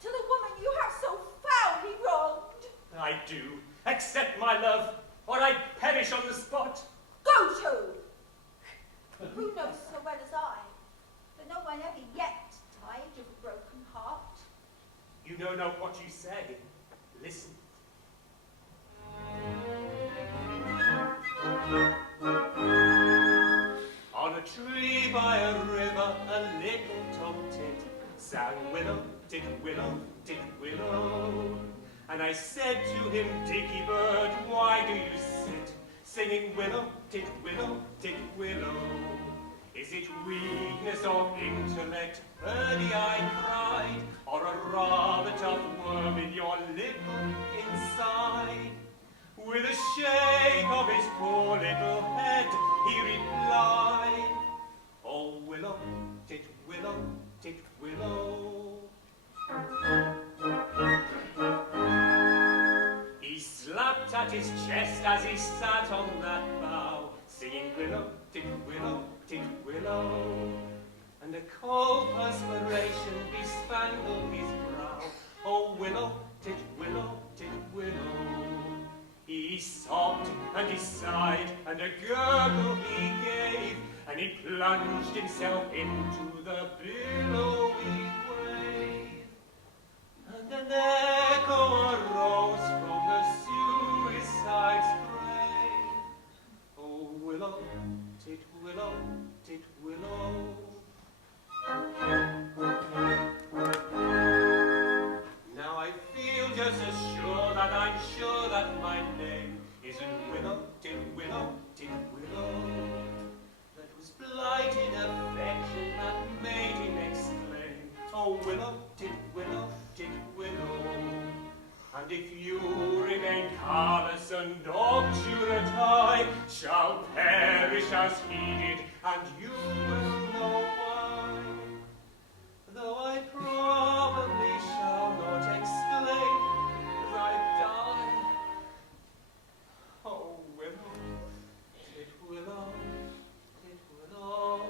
to the woman you have so foully wronged. I do. Accept my love, or I perish on the spot. Go to! Who knows so well as I that no one ever yet died of a broken heart? You know not what you say. Listen. On a tree by a river, a little tomtit sang willow, did willow, did willow. And I said to him, Dicky bird, why do you sit singing willow, did willow, did willow? Is it weakness of intellect, birdie, I cried, or a rather tough worm in your little inside? With a shake of his poor little head, he replied, oh, willow, tit willow, tit willow. He slapped at his chest as he sat on that bough, singing willow, tit willow, tit willow. And a cold perspiration bespangled his brow, oh, willow, tit willow, tit willow. He sobbed and he sighed and a gurgle he gave, and he plunged himself into the billowy wave. And an echo arose from the suicide's grave. Oh, willow, tit willow, tit willow. Now I feel just as sure that I'm sure that my name isn't willow, tit willow, tit willow. That was blighted affection that made him exclaim, oh, willow, tit willow, tit willow. And if you remain callous and obdurate, I shall perish as he did, and you will know why. Though I probably shall not exclaim as I die, oh, willow, tit willow, tit willow.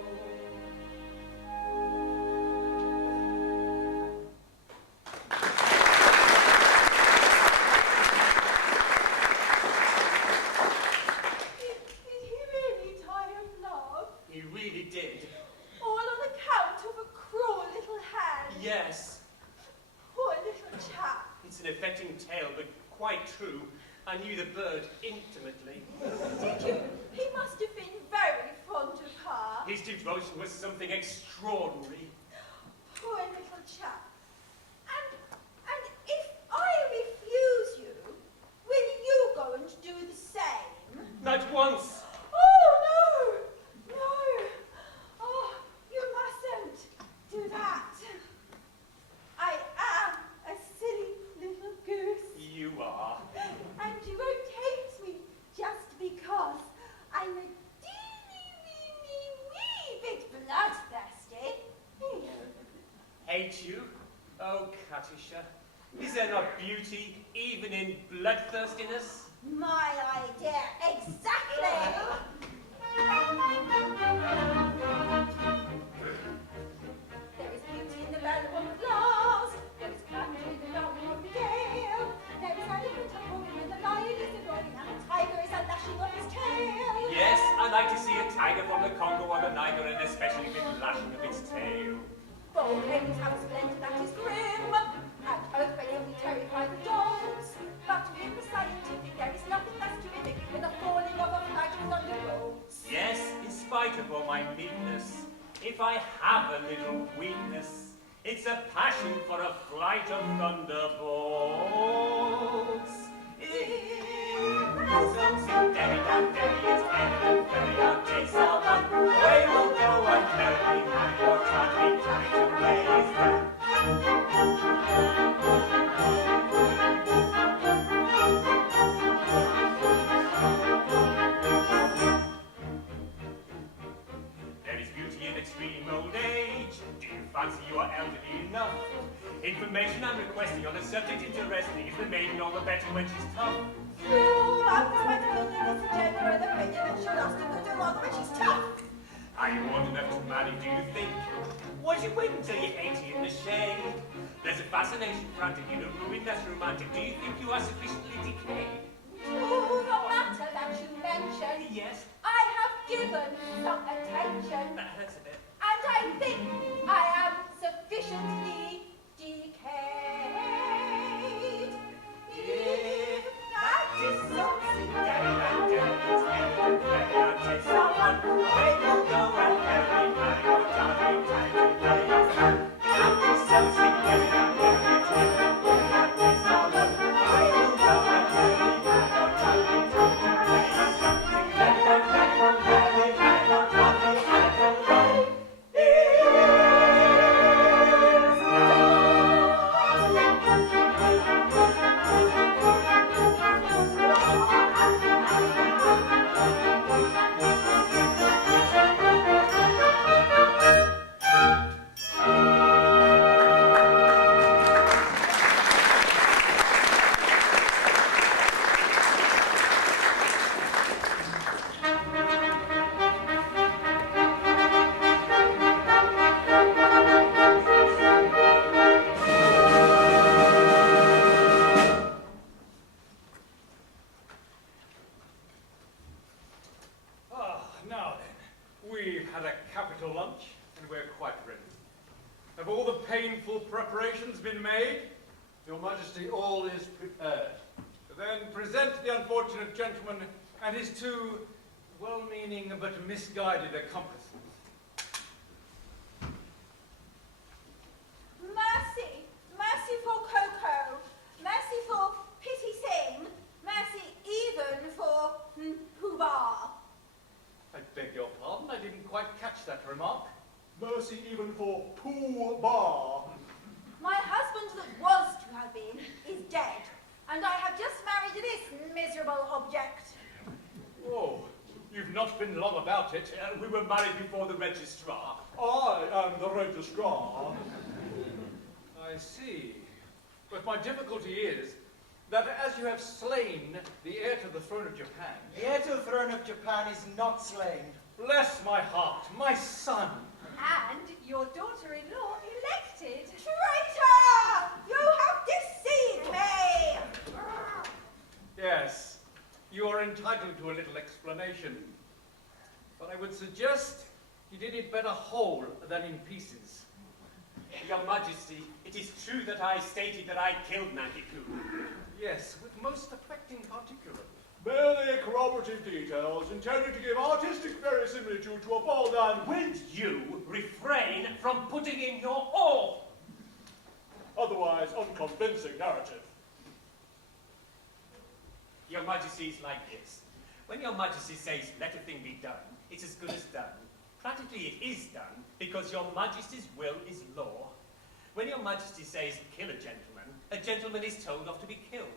Did he really die of love? He really did. All on account of a cruel little hand? Yes, Poor little chap. it's an affecting tale, but quite true. I knew the bird intimately. Did you? He must have been very fond of her. His devotion was something extraordinary. Poor little chap. And if I refuse you, will you go and do the same? Not once. Oh, no! No! Oh, you mustn't do that. I am a silly little goose. You are. And you won't hate me just because I'm a teeny, wee bit bloodthirsty. Hate you? Oh, Katisha, is there not beauty even in bloodthirstiness? My idea, exactly! There is beauty in the bell on the glass, there is candy in the long of the gale, there is elegant a poem when the lion is roaring and the tiger is lashing of his tail. Yes, I like to see a tiger from the Congo or the Niger, and especially with the lashing of its tail. Volcanoes have a splendor that is grim, and earthquakes only terrify the dogs. But to him, the scientific, there is nothing less terrific than the falling of a flight of thunderbolts. Yes, in spite of all my meekness, if I have a little weakness, it's a passion for a flight of thunderbolts. It's something very down, very, it's evident, very out, it's someone. Away will go and carry behind your traveling time to raise them. There is beauty in extreme old age. Do you fancy you are elderly enough? Information I'm requesting on a subject interesting is the maiden all the better when she's tough. You have no idea that it's a genuine opinion that she'll last a good while when she's tough. Are you old enough to marry, do you think? Why should you wait until you're 80 in the shade? There's a fascination granted you, a ruin that's romantic. Do you think you are sufficiently decayed? To the matter that you mention, Yes. I have given some attention, That hurts a bit. and I think I am sufficiently decayed. If that is something Very out, it's evident, very out, it's someone. Away will go and carry behind your traveling time to raise them. That is something very out, it's evident, very out, it's someone. Away will go and carry behind your traveling time to raise them. Very out, very out, carry behind your traveling time to raise them. Now then, we've had a capital lunch, and we're quite ready. Have all the painful preparations been made? Your Majesty, all is prepared. Then present the unfortunate gentleman and his two well-meaning but misguided accomplices. mercy, mercy for Coco, mercy for Pity Sing, mercy even for Pooh-Bah. I beg your pardon, I didn't quite catch that remark. Mercy even for Pooh-Bah. My husband that was to have been is dead, and I have just married this miserable object. Oh, you've not been long about it. We were married before the registrar. I am the registrar. I see. But my difficulty is that as you have slain the heir to the throne of Japan... The heir to the throne of Japan is not slain. Bless my heart, my son! And your daughter-in-law elected. Traitor! You have deceived me! Yes, you are entitled to a little explanation. But I would suggest you did it better whole than in pieces. Your Majesty, it is true that I stated that I killed Nanticoon. Yes, with most affecting particulars. Merely corroborative details intended to give artistic verisimilitude to a bold and, Will you refrain from putting in your oar? otherwise unconvincing narrative. Your Majesty is like this. When Your Majesty says, let a thing be done, it's as good as done. Practically it is done, because Your Majesty's will is law. When Your Majesty says, kill a gentleman is told off to be killed.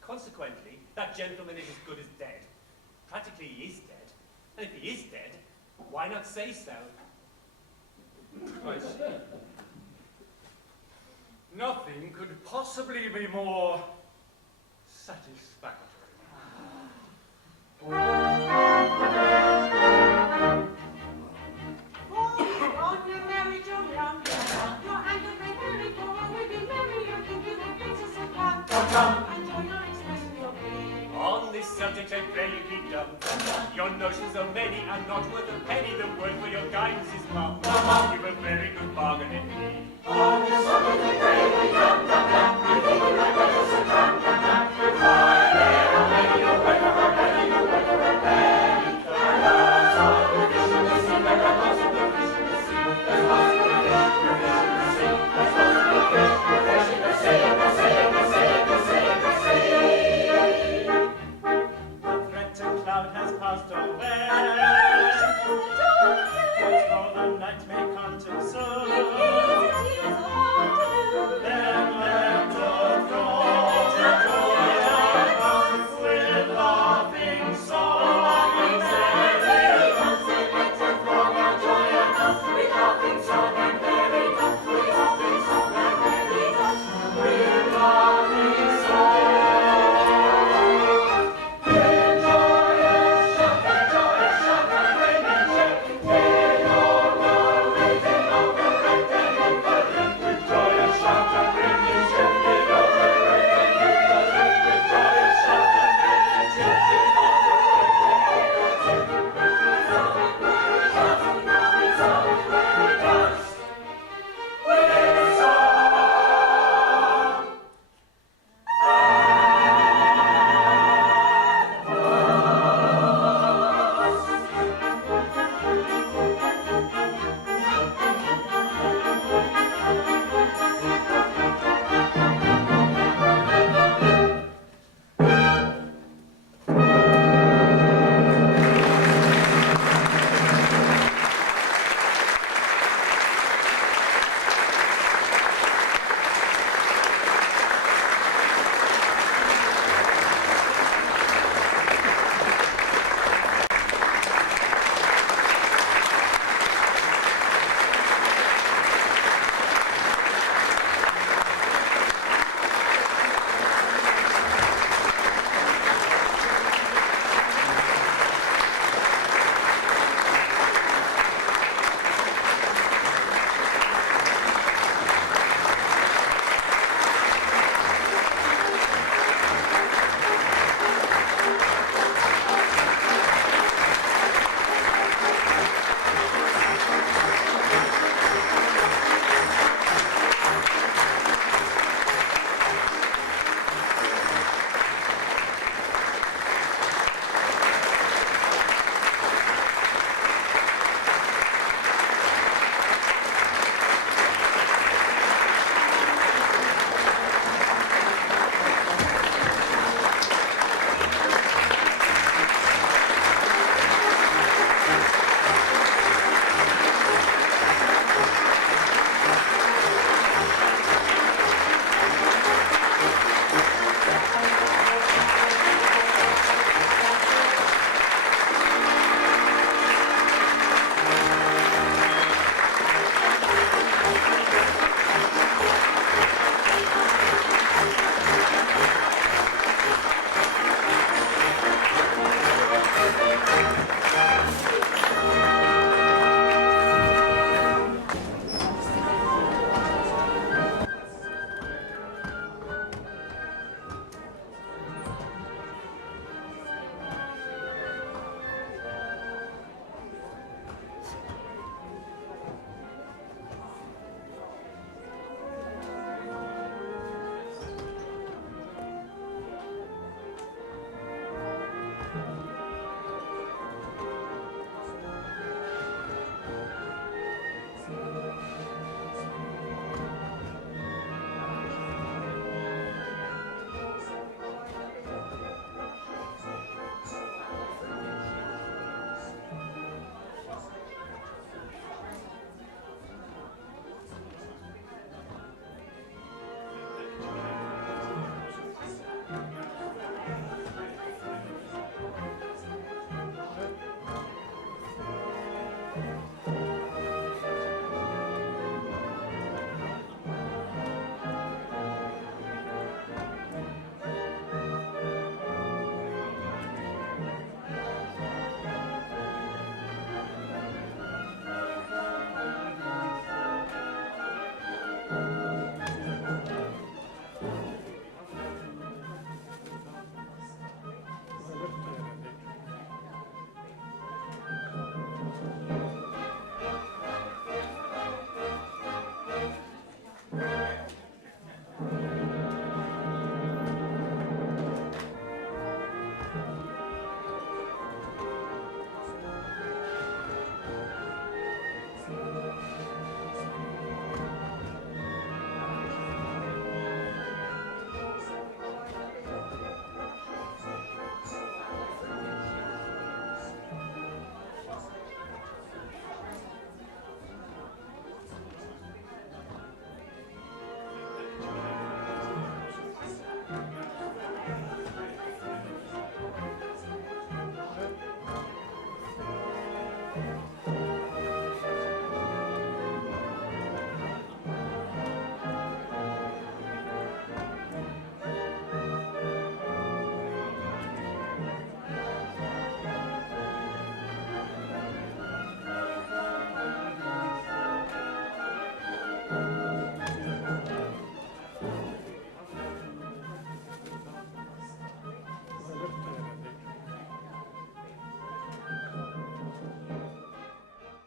Consequently, that gentleman is as good as dead. Practically he is dead. And if he is dead, why not say so? I see. Nothing could possibly be more satisfactory. On this subject I pray you keep dumb. Your notions are many and not worth a penny. The word for your guidance is mum. You've a very good bargain indeed. On this subject I pray you keep dumb. You think you might better say come. Why there are many who wait for a penny, who wait for a penny. And lots of the fish in the sea, there are lots of the fish in the sea. There's lots of the fish in the sea. There's lots of the fish in the sea, in the sea, in the sea, in the sea, in the sea. The threatened cloud has passed away. Once more the night may come too soon. Then let us go.